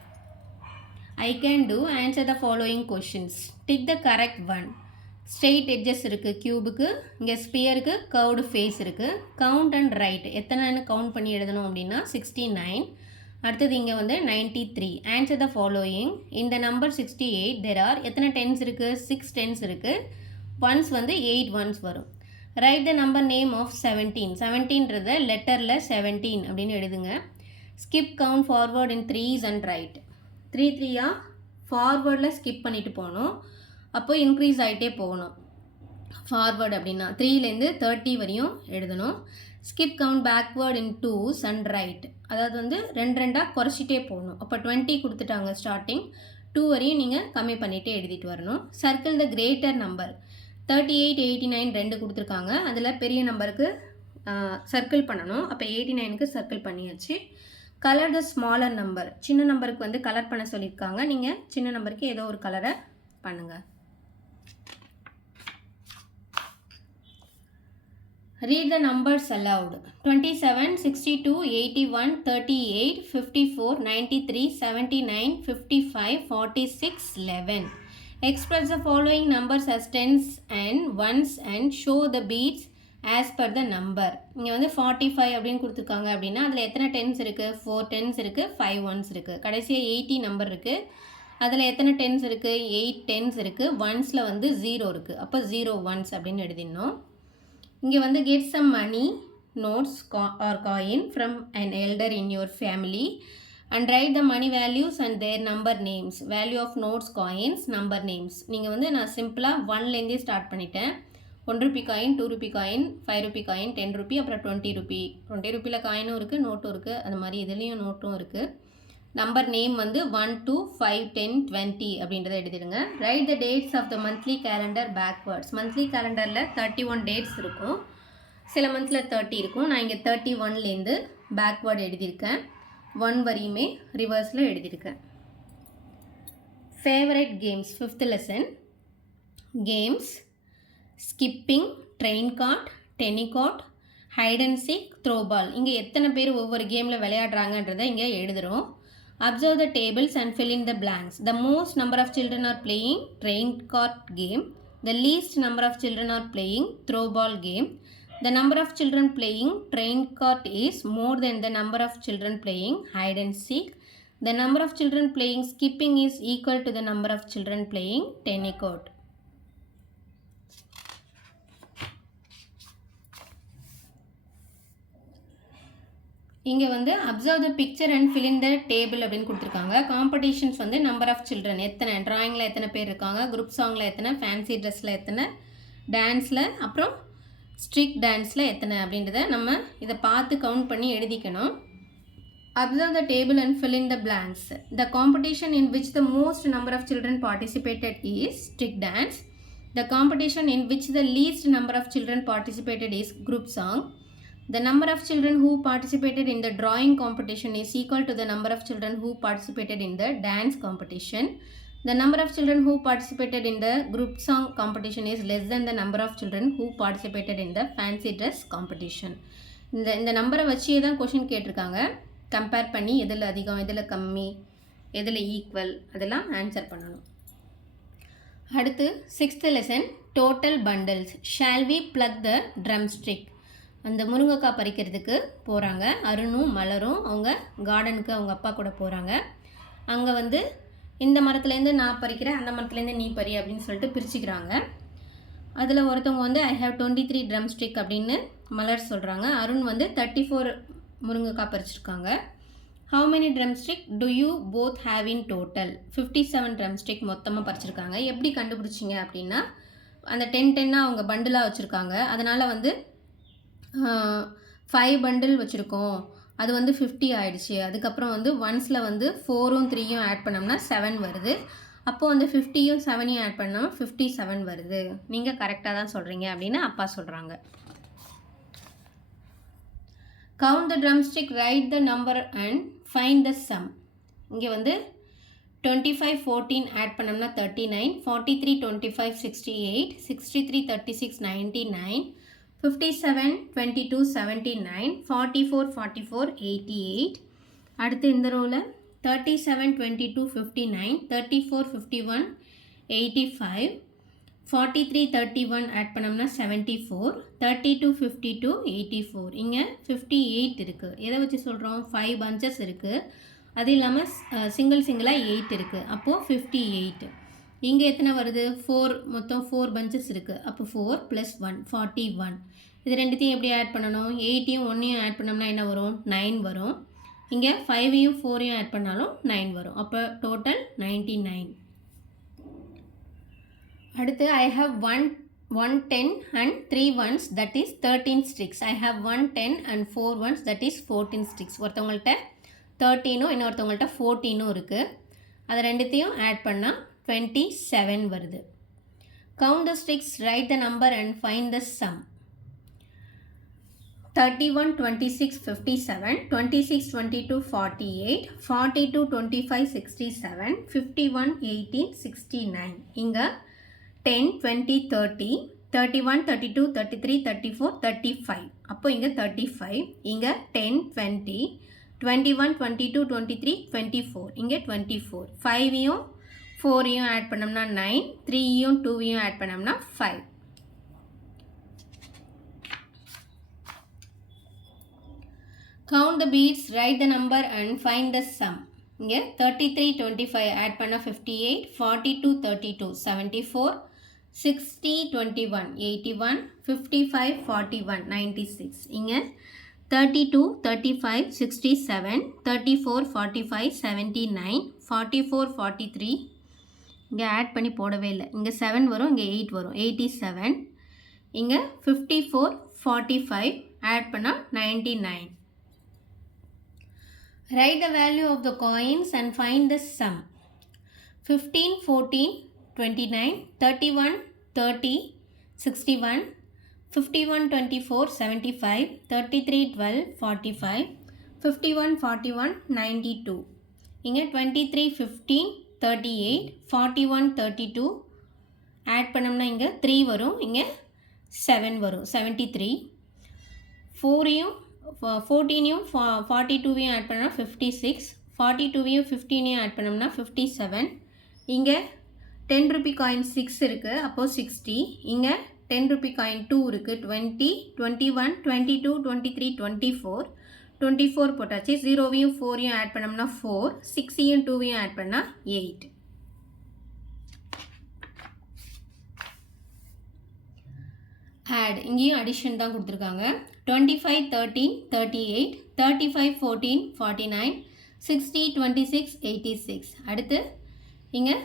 I can do. Answer the following questions. Tick the correct one. Straight edges இருக்குது க்யூபுக்கு, இங்கே ஸ்பியருக்கு கர்வ்டு ஃபேஸ் இருக்குது. கவுண்ட் அண்ட் ரைட் எத்தனைன்னு கவுண்ட் பண்ணி எழுதணும் அப்படின்னா 69. அடுத்தது இங்கே வந்து 93. Answer the following. இந்த நம்பர் 68 there are எத்தனை டென்ஸ் இருக்குது, 6 டென்ஸ் இருக்குது. ஒன்ஸ் வந்து 8 ஒன்ஸ் வரும். Write the number name of 17. 17ன்றத லெட்டரில் 17 அப்படின்னு எழுதுங்க. Skip count forward in 3s and write. 3 3 ஃபார்வர்டில் ஸ்கிப் பண்ணிட்டு போகணும். அப்போ இன்க்ரீஸ் ஆகிட்டே போகணும். ஃபார்வர்டு அப்படின்னா 3லேருந்து 30 வரையும் எழுதணும். Skip count backward in 2s and right. அதாவது வந்து 2 குறைச்சிட்டே போகணும். அப்போ 20 கொடுத்துட்டாங்க ஸ்டார்டிங். 2 வரையும் நீங்கள் கம்மி பண்ணிகிட்டே எழுதிட்டு வரணும். Circle the greater number. 38, 89 ரெண்டு கொடுத்துருக்காங்க. அதில் பெரிய நம்பருக்கு சர்க்கிள் பண்ணணும். அப்போ 89க்கு சர்க்கிள் பண்ணியாச்சு. Colour the smaller number. சின்ன நம்பருக்கு வந்து கலர் பண்ண சொல்லியிருக்காங்க. நீங்கள் சின்ன நம்பருக்கு ஏதோ ஒரு கலரை பண்ணுங்கள். Read the numbers aloud. 27, 62, 81, 38, 54, 93, 79, 55, 46, 11. Express the following numbers as tens and ones and show the beats as per the number. இங்கே வந்து 45 அப்படின்னு கொடுத்துருக்காங்க அப்படின்னா அதில் எத்தனை டென்ஸ் இருக்குது, 4 டென்ஸ் இருக்குது, 5 ஒன்ஸ் இருக்குது. கடைசியாக 80 நம்பர் இருக்குது. அதில் எத்தனை டென்ஸ் இருக்குது, 8 டென்ஸ் இருக்குது. ஒன்ஸில் வந்து 0 இருக்குது. அப்போ 0 ஒன்ஸ் அப்படின்னு எழுதிடணும். இங்கே வந்து get some money, notes or coin from an elder in your family and write the money values and their number names. Value of notes, coins, number names. நீங்கள் வந்து நான் சிம்பிளாக 1லேருந்தே ஸ்டார்ட் பண்ணிட்டேன். 1 Ruby coin, 2 Ruby coin, 5 Ruby coin, 10 Ruby, அப்புறம் 20 ரூபி. 20 ரூபியில் காயினும் இருக்குது, நோட்டும் இருக்குது. அது மாதிரி இதுலேயும் நோட்டும் இருக்குது. நம்பர் நேம் வந்து 1, 2, 5, 10, 20 அப்படின்றத எழுதிடுங்க. Write the dates of the monthly calendar backwards. Monthly கேலண்டரில் 31 டேட்ஸ் இருக்கும். சில மந்தில் 30 இருக்கும். நான் இங்கே 31லேருந்து பேக்வேர்டு எழுதியிருக்கேன். 1 வரையுமே ரிவர்ஸில் எழுதியிருக்கேன். Favourite games 5th lesson. Games skipping, train cart, tenniquoit, hide and seek, throwball. இங்கே எத்தனை பேர் ஒவ்வொரு கேமில் விளையாடுறாங்கன்றதை இங்கே எழுதுகிறோம். Observe the tables and fill in the blanks. The most number of children are playing train cart game. The least number of children are playing throw ball game. The number of children playing train cart is more than the number of children playing hide and seek. The number of children playing skipping is equal to the number of children playing tennis-court. இங்கே வந்து observe the picture and fill in the table அப்படின்னு கொடுத்துருக்காங்க. காம்படிஷன்ஸ் வந்து நம்பர் ஆஃப் சில்ட்ரன் எத்தனை, ட்ராயிங்கில் எத்தனை பேர் இருக்காங்க, குரூப் சாங்கில் எத்தனை, ஃபேன்சி ட்ரெஸ்ஸில் எத்தனை, டான்ஸில் அப்புறம் ஸ்ட்ரிக் டான்ஸில் எத்தனை அப்படின்றத நம்ம இதை பார்த்து கவுண்ட் பண்ணி எழுதிக்கணும். Observe the table and fill in the blanks. The competition in which the most number of children participated is stick dance. The competition in which the least number of children participated is group song. The number of children who participated in the drawing competition is equal to the number of children who participated in the dance competition. The number of children who participated in the group song competition is less than the number of children who participated in the fancy dress competition. இந்த நம்பரை வச்சே தான் கொஷின் கேட்டிருக்காங்க. கம்பேர் பண்ணி எதில் அதிகம், எதில் கம்மி, எதில் ஈக்குவல் அதெல்லாம் ஆன்சர் பண்ணணும். அடுத்து 6th lesson total bundles. Shall we pluck the drum stick. அந்த முருங்கைக்காய் பறிக்கிறதுக்கு போகிறாங்க. அருணும் மலரும் அவங்க கார்டனுக்கு அவங்க அப்பா கூட போகிறாங்க. அங்கே வந்து இந்த மரத்துலேருந்து நான் பறிக்கிறேன், அந்த மரத்துலேருந்து நீ பறி அப்படின்னு சொல்லிட்டு பிரிச்சுக்கிறாங்க. அதில் ஒருத்தவங்க வந்து ஐ ஹேவ் 23 ட்ரம் ஸ்டிக் அப்படின்னு மலர் சொல்கிறாங்க. அருண் வந்து 34 முருங்கைக்காய் பறிச்சிருக்காங்க. How many drum stick do you both have in total? 57 drum stick மொத்தமாக பறிச்சிருக்காங்க. எப்படி கண்டுபிடிச்சிங்க அப்படின்னா, அந்த 10 அவங்க பண்டிலாக வச்சுருக்காங்க. அதனால் வந்து 5 பண்டில் வச்சுருக்கோம், அது வந்து 50 ஆயிடுச்சு. அதுக்கப்புறம் வந்து ஒன்ஸில் வந்து 4ம் 3யும் ஆட் பண்ணோம்னா 7 வருது. அப்போது அந்த 50யும் 7யும் ஆட் பண்ணோம் 57 வருது. நீங்கள் கரெக்டாக தான் சொல்கிறீங்க அப்படின்னு அப்பா சொல்கிறாங்க. Count the drum stick, right the number and find the some. இங்கே வந்து 25 14 ஆட் பண்ணோம்னா 39, 43 25 68, 63 36 99, 57 22 79, 44 44 88. அடுத்து இந்த ரோவில் 37 22 59, 34 51 85, 43 31 ஆட் பண்ணோம்னா 74, 32 52 84. இங்கே 58 இருக்குது. எதை வச்சு சொல்கிறோம்? 5 பஞ்சஸ் இருக்குது. அது இல்லாமல் சிங்கிளாக 8 இருக்குது. அப்போது 58. இங்கே எத்தனை வருது? 4, மொத்தம் 4 பஞ்சஸ் இருக்குது. அப்போ 4 + 1 41. இது ரெண்டுத்தையும் எப்படி ஆட் பண்ணணும்? 8யும் 1யும் ஆட் பண்ணோம்னா என்ன வரும்? 9 வரும். இங்கே 5யும் 4யும் ஆட் பண்ணாலும் 9 வரும். அப்போ டோட்டல் 99. அடுத்து I have 1 10 and 3 ones, that is 13 sticks. I have 1 10 and 4 ones, that is 14 sticks. ஒருத்தவங்கள்ட்ட 13ம் இன்னொருத்தவங்கள்ட்ட 14ம் இருக்குது. அது ரெண்டுத்தையும் ஆட் பண்ணால் 27 வருது. Count the sticks, write the number and find the sum. 31 26 57, 26 22 48, 42 25 67, 51 18 69. இங்கே 10 20 30, 31 32 33 34 35. அப்போ இங்கே 35. இங்கே 10 20, 21 22 23 24. இங்கே 24. 5யும் 4யும் ஆட் பண்ணோம்னா 9, 3யும் 2யும் ஆட் பண்ணோம்னா 5. Count the beads, write the number and find the sum. இங்கே 33 25 ஆட் பண்ண 58, 42 32 74, 60 21 81, 55 41 96. இங்கே 32 35 67, 34 45 79, 44 43. இங்கே ஆட் பண்ணி போடவே இல்லை. இங்கே 7 வரும், இங்கே 8 வரும், 87. இங்கே 54 45 ஆட் பண்ணால் 99. Write the value of the coins and find the sum. 15 14 29, 31 30 61, 51 24 75, 33 12 45, 51 41 92. இங்கே 23 15 38, 41 32 ஆட் பண்ணோம்னா இங்கே 3 வரும், இங்கே 7 வரும், 73. 4யும் 14யும் 42யும் ஆட் பண்ணோம்னா 56, 42யும் 15யும் ஆட் பண்ணோம்னா 57. இங்கே 10 ரூபி காயின் 6 இருக்குது, அப்போது 60. இங்கே 10 ரூபி காயின் 2 இருக்குது, 20 21 22 23 24. 24 போட்டாச்சு. 0வையும் 4யும் ஆட் பண்ணோம்னா 4, 6யும் 2வையும் ஆட் பண்ணால் 8. ஆட், இங்கேயும் அடிஷன் தான் கொடுத்துருக்காங்க. 25 13 38, 35 14 49, 60 26 86. அடுத்து இங்கே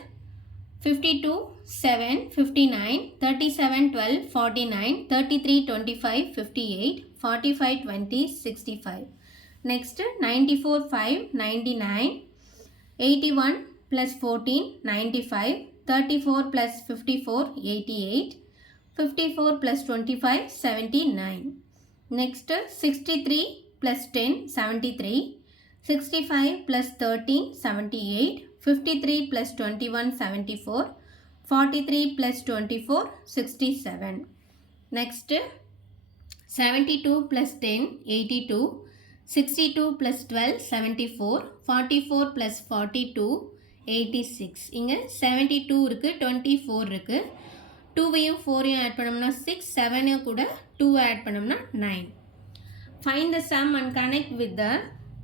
52 7 59, 37 12 49, 33 25 58, 45 20 65. நெக்ஸ்ட்டு 94 5 99, 81 + 14 95, 34 + 54 88, 54 + 25 79. Next 63 + 10 73, 65 + 13 78, 53 + 21 74, 43 + 24 67. Next 72 + 10 82, 62 + 12 74, 44 + 42 86. இங்கே 72 இருக்குது, 24 இருக்குது. 2வையும் 4ஐயும் ஆட் பண்ணோம்னா 6, 7ஐயும் கூட 2 ஆட் பண்ணோம்னா 9. Find the sum and connect with the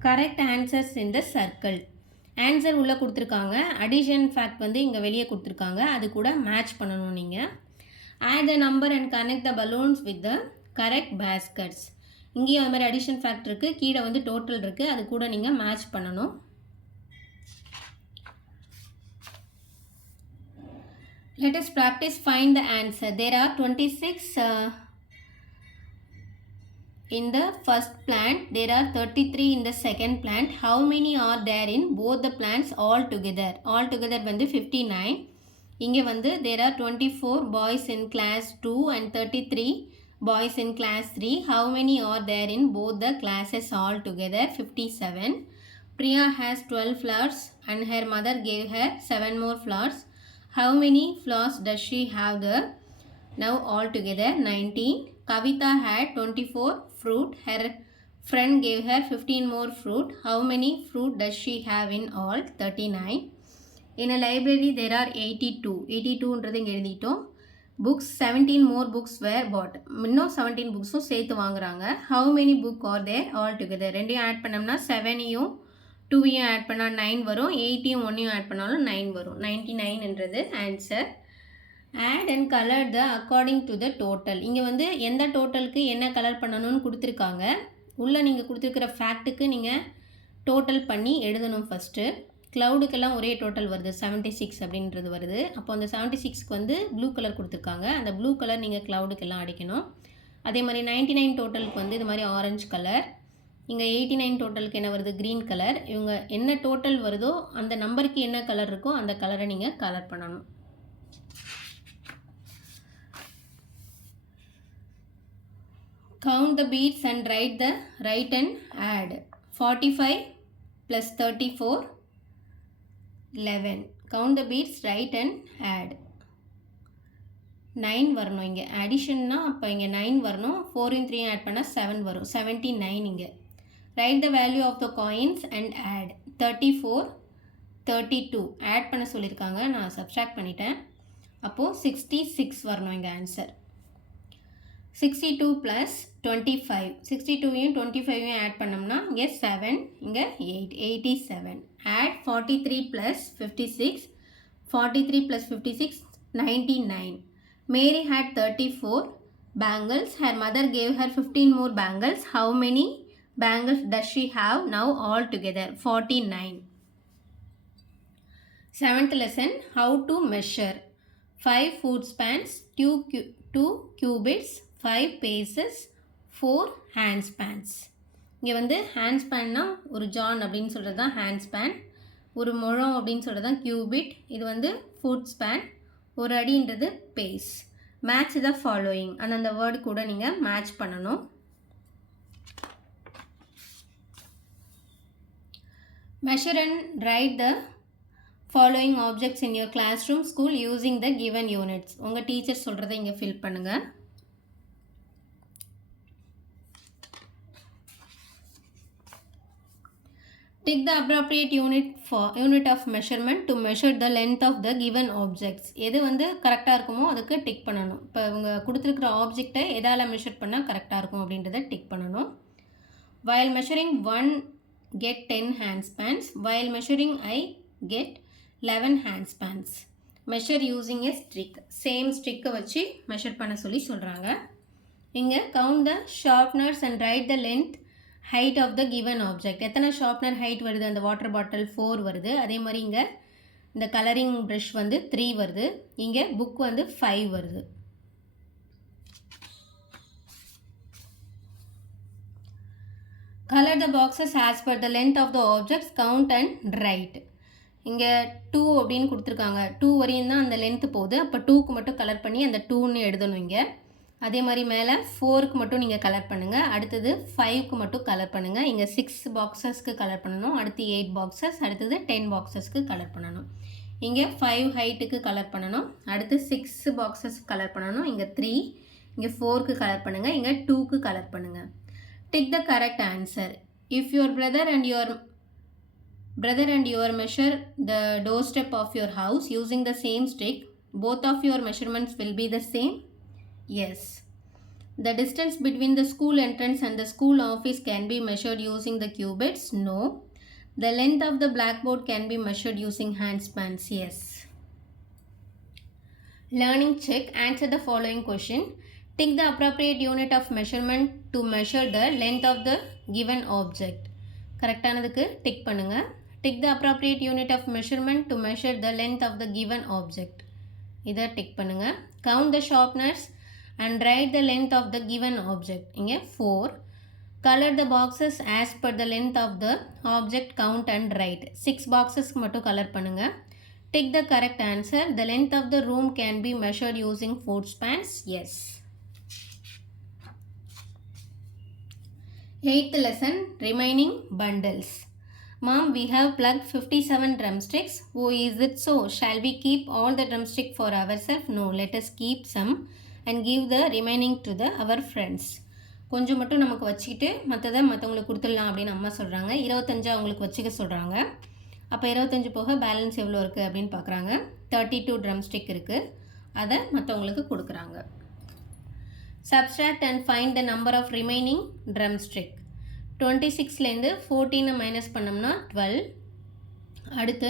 correct answers in the circle. Answer உள்ளே கொடுத்துருக்காங்க, அடிஷன் ஃபேக்ட் வந்து இங்கே வெளியே கொடுத்துருக்காங்க, அது கூட மேட்ச் பண்ணணும் நீங்கள். Add the number and connect the balloons with the correct baskets. இங்கேயும் அது மாதிரி அடிஷன் ஃபேக்ட் இருக்குது, கீழே வந்து டோட்டல் இருக்குது, அது கூட நீங்கள் மேட்ச் பண்ணணும். Let us practice find the answer. There are 26 in the first plant. There are 33 in the second plant. How many are there in both the plants all together? All together வந்து 59. இங்கே வந்து there are 24 boys in class 2 and 33 boys in class 3. How many are there in both the classes all together? 57. Priya has 12 flowers and her mother gave her 7 more flowers. How many flowers does she have there? Now all together 19. Kavita had 24 fruit. Her friend gave her 15 more fruit. How many fruit does she have in all? 39. In a library there are 82. 82ன்றது இங்கே எழுதிட்டோம். Books 17 more books were bought. இன்னும் 17 புக்ஸும் சேர்த்து வாங்குறாங்க. How many book are there all together? ரெண்டையும் ஆட் பண்ணோம்னா 7ஐயும் 2ஐயும் ஆட் பண்ணால் 9 வரும், 8ஐயும் 1ஐயும் ஆட் பண்ணாலும் 9 வரும். 99ன்றது answer. Add and colour the according to the total. இங்கே வந்து எந்த டோட்டலுக்கு என்ன கலர் பண்ணணும்னு கொடுத்துருக்காங்க. உள்ளே நீங்கள் கொடுத்துருக்கிற ஃபேக்ட்டுக்கு நீங்கள் டோட்டல் பண்ணி எழுதணும் ஃபஸ்ட்டு. க்ளவுடுக்கெல்லாம் ஒரே டோட்டல் வருது, 76 அப்படின்றது வருது. அப்போ அந்த 76க்கு வந்து ப்ளூ கலர் கொடுத்துருக்காங்க, அந்த ப்ளூ கலர் நீங்கள் க்ளவுடுக்கெல்லாம் அடிக்கணும். அதே மாதிரி 99 டோட்டலுக்கு வந்து இது மாதிரி ஆரஞ்சு கலர். இங்கே 89 டோட்டலுக்கு என்ன வருது? Green colour. இவங்க என்ன டோட்டல் வருதோ அந்த நம்பருக்கு என்ன கலர் இருக்கோ அந்த கலரை நீங்கள் கலர் பண்ணணும். Count the beads and write and add. 45 plus 34, 11. Count the beads, write and add. 9 வரணும் இங்கே. அடிஷன்னா அப்போ இங்கே 9 வரணும். 4யும் 3யும் ஆட் பண்ணால் 7 வரும். 79 இங்கே. Write the value of the coins and add. 34, 32. Add பண்ண சொல்லியிருக்காங்க, நான் சப்ஸ்ட்ராக்ட் பண்ணிட்டேன். அப்போது 66 வரணும் இங்கே ஆன்சர். 62 plus 25. 62யும் 25யும் ஆட் பண்ணோம்னா இங்கே 7, இங்கே 8, 87. Add 43 plus 56. 43 plus 56, 99. Mary had 34 bangles. Her mother gave her 15 more bangles. How many bangles does she have now all together? 49. 7th lesson, how to measure. 5 foot spans, 2 cubits, 5 paces, 4 hand spans. இங்கே வந்து ஹேண்ட் ஸ்பேன்னா ஒரு ஜான் அப்படின்னு சொல்கிறது தான் ஹேண்ட் ஸ்பேன், ஒரு முழம் அப்படின்னு சொல்கிறது தான் கியூபிட், இது வந்து ஃபுட் ஸ்பேன், ஒரு அடின்றது பேஸ். மேட்ச் த ஃபாலோயிங், அந்தந்த வேர்டு கூட நீங்கள் மேட்ச் பண்ணணும். Measure and write the following objects in your classroom, school using the given units. உங்கள் டீச்சர் சொல்கிறத இங்கே ஃபில் பண்ணுங்கள். Tick the appropriate unit of measurement to measure the length of the given objects. எது வந்து கரெக்டாக இருக்குமோ அதுக்கு டிக் பண்ணணும். இப்போ இவங்க கொடுத்துருக்குற ஆப்ஜெக்டை எதால் மெஷர் பண்ணால் கரெக்டாக இருக்கும் அப்படின்றத டிக் பண்ணணும். While measuring 1, get 10 hand spans. While measuring I, get 11 hand spans. Measure using a stick. Same stick வச்சு மெஷர் பண்ண சொல்லி சொல்கிறாங்க. இங்கே count the sharpeners and write the length, height of the given object. எத்தனை ஷார்ப்னர் ஹைட் வருது? அந்த வாட்டர் பாட்டில் 4 வருது. அதே மாதிரி இங்கே இந்த கலரிங் ப்ரஷ் வந்து 3 வருது. இங்கே புக் வந்து 5 வருது. Color the boxes as per the length of the objects, count and write. இங்கே 2 அப்படின்னு கொடுத்துருக்காங்க, 2 வரையும் தான் அந்த லென்த்து போகுது. அப்போ 2க்கு மட்டும் கலர் பண்ணி அந்த 2ன்னு எழுதணும் இங்கே. அதே மாதிரி மேலே 4க்கு மட்டும் நீங்கள் கலர் பண்ணுங்கள். அடுத்தது 5க்கு மட்டும் கலர் பண்ணுங்கள். இங்கே 6 பாக்ஸஸ்க்கு கலர் பண்ணணும். அடுத்து 8 பாக்ஸஸ், அடுத்தது 10 பாக்ஸஸ்க்கு கலர் பண்ணணும். இங்கே 5 ஹைட்டுக்கு கலர் பண்ணணும். அடுத்து 6 பாக்ஸஸ் கலர் பண்ணணும். இங்கே 3, இங்கே 4க்கு கலர் பண்ணுங்கள். இங்கே 2க்கு கலர் பண்ணுங்கள். Tick the correct answer. If your brother and your Brother and you measure the doorstep of your house using the same stick. Both of your measurements will be the same. Yes. The distance between the school entrance and the school office can be measured using the cubits. No. The length of the blackboard can be measured using handspans. Yes. Learning check. Answer the following question. Take the appropriate unit of measurement to measure the length of the given object. கரெக்டானதுக்கு டிக் பண்ணுங்க. Take the appropriate unit of measurement to measure the length of the given object. இதை டிக் பண்ணுங்க. Count the sharpness and write the length of the given object. இங்கே 4. Color the boxes as per the length of the object, count and write. 6 boxes மட்டும் கலர் பண்ணுங்க. Take the correct answer. The length of the room can be measured using foot spans. Yes. 8th lesson, remaining bundles. Mom, we have plugged 57 drumsticks. Oh, is it so? Shall we keep all the drumstick for ourselves? No, let us keep some and give the remaining to our friends. கொஞ்சம் மட்டும் நமக்கு வச்சுக்கிட்டு மற்றதை மற்றவங்களுக்கு கொடுத்துடலாம் அப்படின்னு அம்மா சொல்கிறாங்க. 25 அவங்களுக்கு வச்சுக்க சொல்கிறாங்க. அப்போ 25 போக பேலன்ஸ் எவ்வளோ இருக்குது அப்படின்னு பார்க்குறாங்க. 32 drumstick இருக்குது. அதை மற்றவங்களுக்கு கொடுக்குறாங்க. Subtract and find the number of remaining drumstick. 26லேருந்து 14 minus பண்ணோம்னா 12. அடுத்து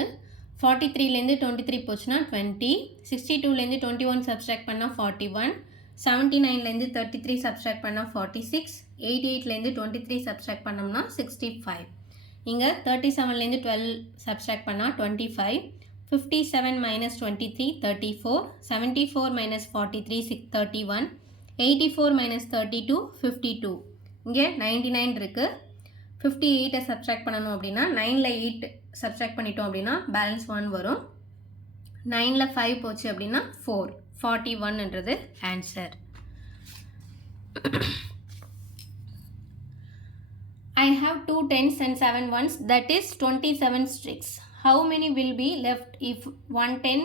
43லேருந்து 23 போச்சுன்னா 20. 62லேருந்து 21 சப்ஸ்ட்ராக்ட் பண்ணால் 41. 79லேருந்து 33 சப்ஸ்ட்ராக்ட் பண்ணால் 46. 88லேருந்து 23 சப்ஸ்ட்ராக்ட் பண்ணோம்னா 65. இங்கே 37லேருந்து 12 சப்ஸ்ட்ராக்ட் பண்ணால் 25. 57 மைனஸ் 23 34. 74 மைனஸ் 43 31. 84 minus 32 52. இங்கே 99 இருக்குது. 58 சப்ஸ்ட்ராக்ட் பண்ணணும் அப்படின்னா 9ல் 8 சப்ஸ்ட்ராக்ட் பண்ணிட்டோம் அப்படின்னா பேலன்ஸ் 1 வரும். 9ல் 5 போச்சு அப்படின்னா 4. 41ன்றது answer. I have 2 10s and 7 1s, that is 27 sticks. How many will be left if 1 10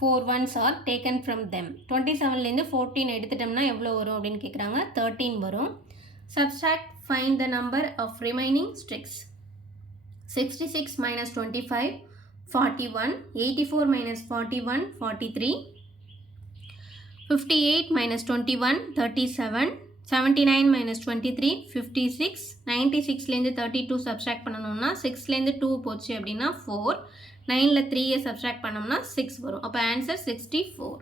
4 ones are taken from them? 27லேருந்து 14 எடுத்துட்டோம்னா எவ்வளோ வரும் அப்படின்னு கேட்குறாங்க. 13 வரும். Subtract, find the number of remaining sticks. 66 minus 25 41. 84 minus 41 43. 58 minus 21 37. 79 minus 23 56. 96லேருந்து 32 subtract பண்ணணும்னா 6லேருந்து 2 போச்சு அப்படின்னா 4. 9ல் 3 சப்ஸ்ட்ராக்ட் பண்ணோம்னா 6 வரும். அப்போ answer 64.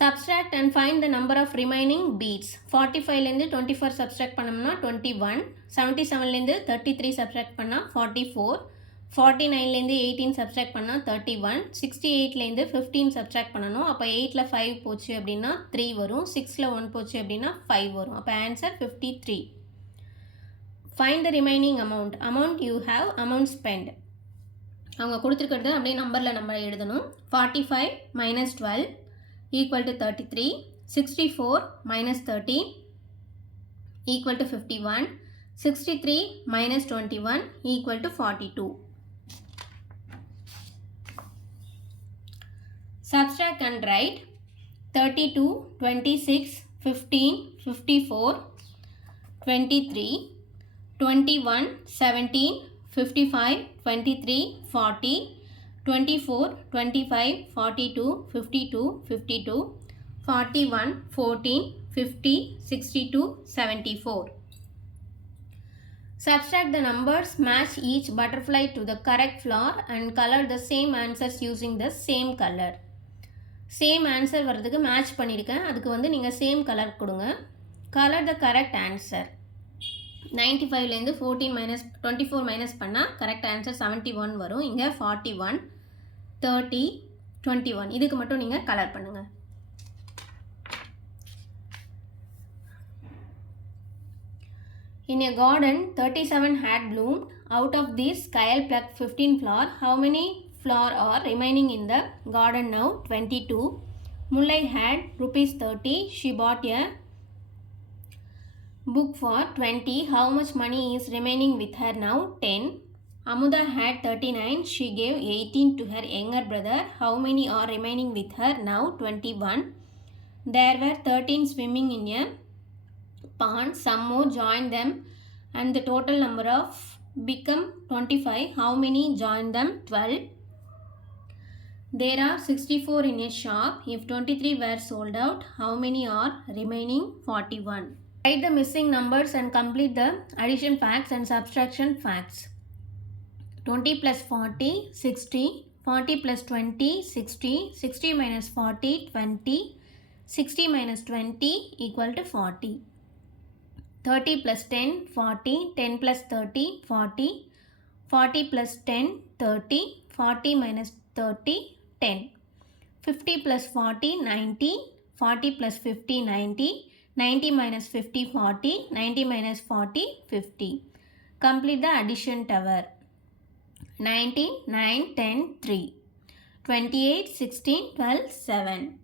Subtract and find the number of remaining beads. 45லேருந்து 24 subtract பண்ணோம்னா 21. 77லேருந்து 33 சப்ஸ்ட்ராக்ட் பண்ணால் 44. 49லேருந்து 18 சப்ஸ்ட்ராக்ட் பண்ணால் 31. 68லேருந்து 15 சப்ஸ்ட்ராக்ட் பண்ணணும். அப்போ 8ல் 5 போச்சு அப்படின்னா 3 வரும். 6ல் 1 போச்சு அப்படின்னா 5 வரும். அப்போ answer 53. Find the remaining amount. Amount you have, amount spent. அவங்க கொடுத்துருக்கிறது அப்படியே நம்பரில் நம்ம எழுதணும். 45 minus 12 equal to 33. 64 minus 13 equal to 51. 63 minus 21 equal to 42. Subtract and write. 32 26 15 54 23 21 17 55 23 40 24 25 42 52 52 41 14 50 62 74. Subtract the numbers, match each butterfly to the correct flower and color the same answers using the same color. Same answer வர்றதுக்கு மேட்ச் பண்ணியிருக்கேன். அதுக்கு வந்து நீங்கள் சேம் கலர் கொடுங்க. Colour the correct answer. 95லேருந்து 24 மைனஸ் பண்ணால் கரெக்ட் ஆன்சர் 71 வரும். இங்கே 41 30 21 இதுக்கு மட்டும் நீங்கள் கலர் பண்ணுங்கள். In a garden, 37 had bloomed. Out of these, Kyle plucked 15 flowers. How many flowers are remaining in the garden now? 22. Mullai had rupees 30. She bought a book for 20. How much money is remaining with her now? 10. Amuda had 39. She gave 18 to her younger brother. How many are remaining with her now? 21. There were 13 swimming in a pond. Some more joined them and the total number of become 25. How many join them? 12. There are 64 in a shop. If 23 were sold out, how many are remaining? 41. Write the missing numbers and complete the addition facts and subtraction facts. 20 plus 40, 60. 40 plus 20, 60. 60 minus 40, 20. 60 minus 20 equal to 40. 30 plus 10, 40. 10 plus 30, 40. 40 plus 10, 30. 40 minus 30, 10. 50 plus 40, 90. 40 plus 50, 90. 90 minus 50, 40. 90 minus 40, 50. Complete the addition tower. 19, 9, 10, 3. 28, 16, 12, 7.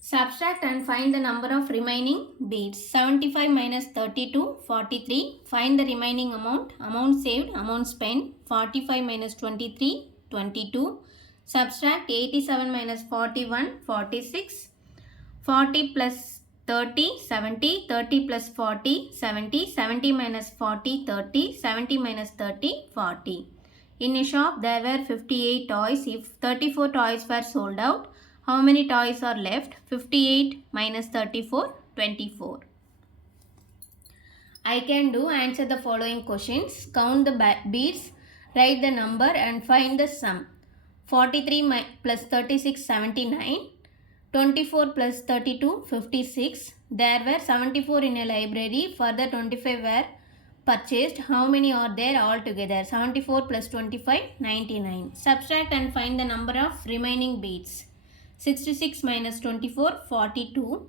Subtract and find the number of remaining beads. 75 minus 32, 43. Find the remaining amount. Amount saved, amount spent. 45 minus 23, 22. Subtract 87 minus 41, 46. 40 plus 30, 70. 30 plus 40, 70. 70 minus 40, 30. 70 minus 30, 40. In a shop, there were 58 toys. If 34 toys were sold out, how many toys are left? 58 minus 34, 24. I can do. Answer the following questions. Count the beads, write the number and find the sum. 43 plus 36, 79. 24 plus 32, 56. There were 74 in a library. Further 25 were purchased. How many are there altogether? 74 plus 25, 99. Subtract and find the number of remaining beads. 66 minus 24, 42.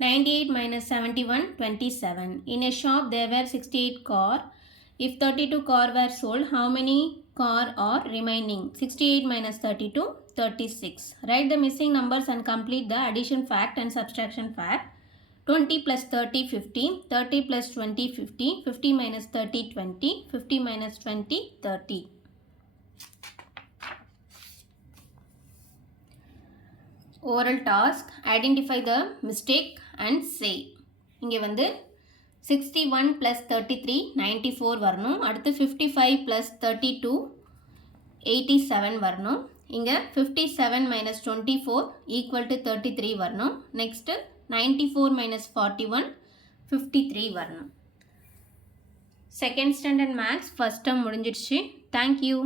98 minus 71, 27. In a shop, there were 68 cars. If 32 cars were sold, how many cars are remaining? 68 minus 32, 36. Write the missing numbers and complete the addition fact and subtraction fact. 20 plus 30, 50. 30 plus 20, 50. 50 minus 30, 20. 50 minus 20, 30. Oral task. Identify the mistake and say. இங்கே வந்து 61 plus 33, 94 வரணும். அடுத்து 55 plus 32, 87 வரணும். இங்கே 57 minus 24 equal to 33 வரணும். Next 94 minus 41, 53 வரணும். Second standard maths first term முடிஞ்சிடுச்சு. Thank you.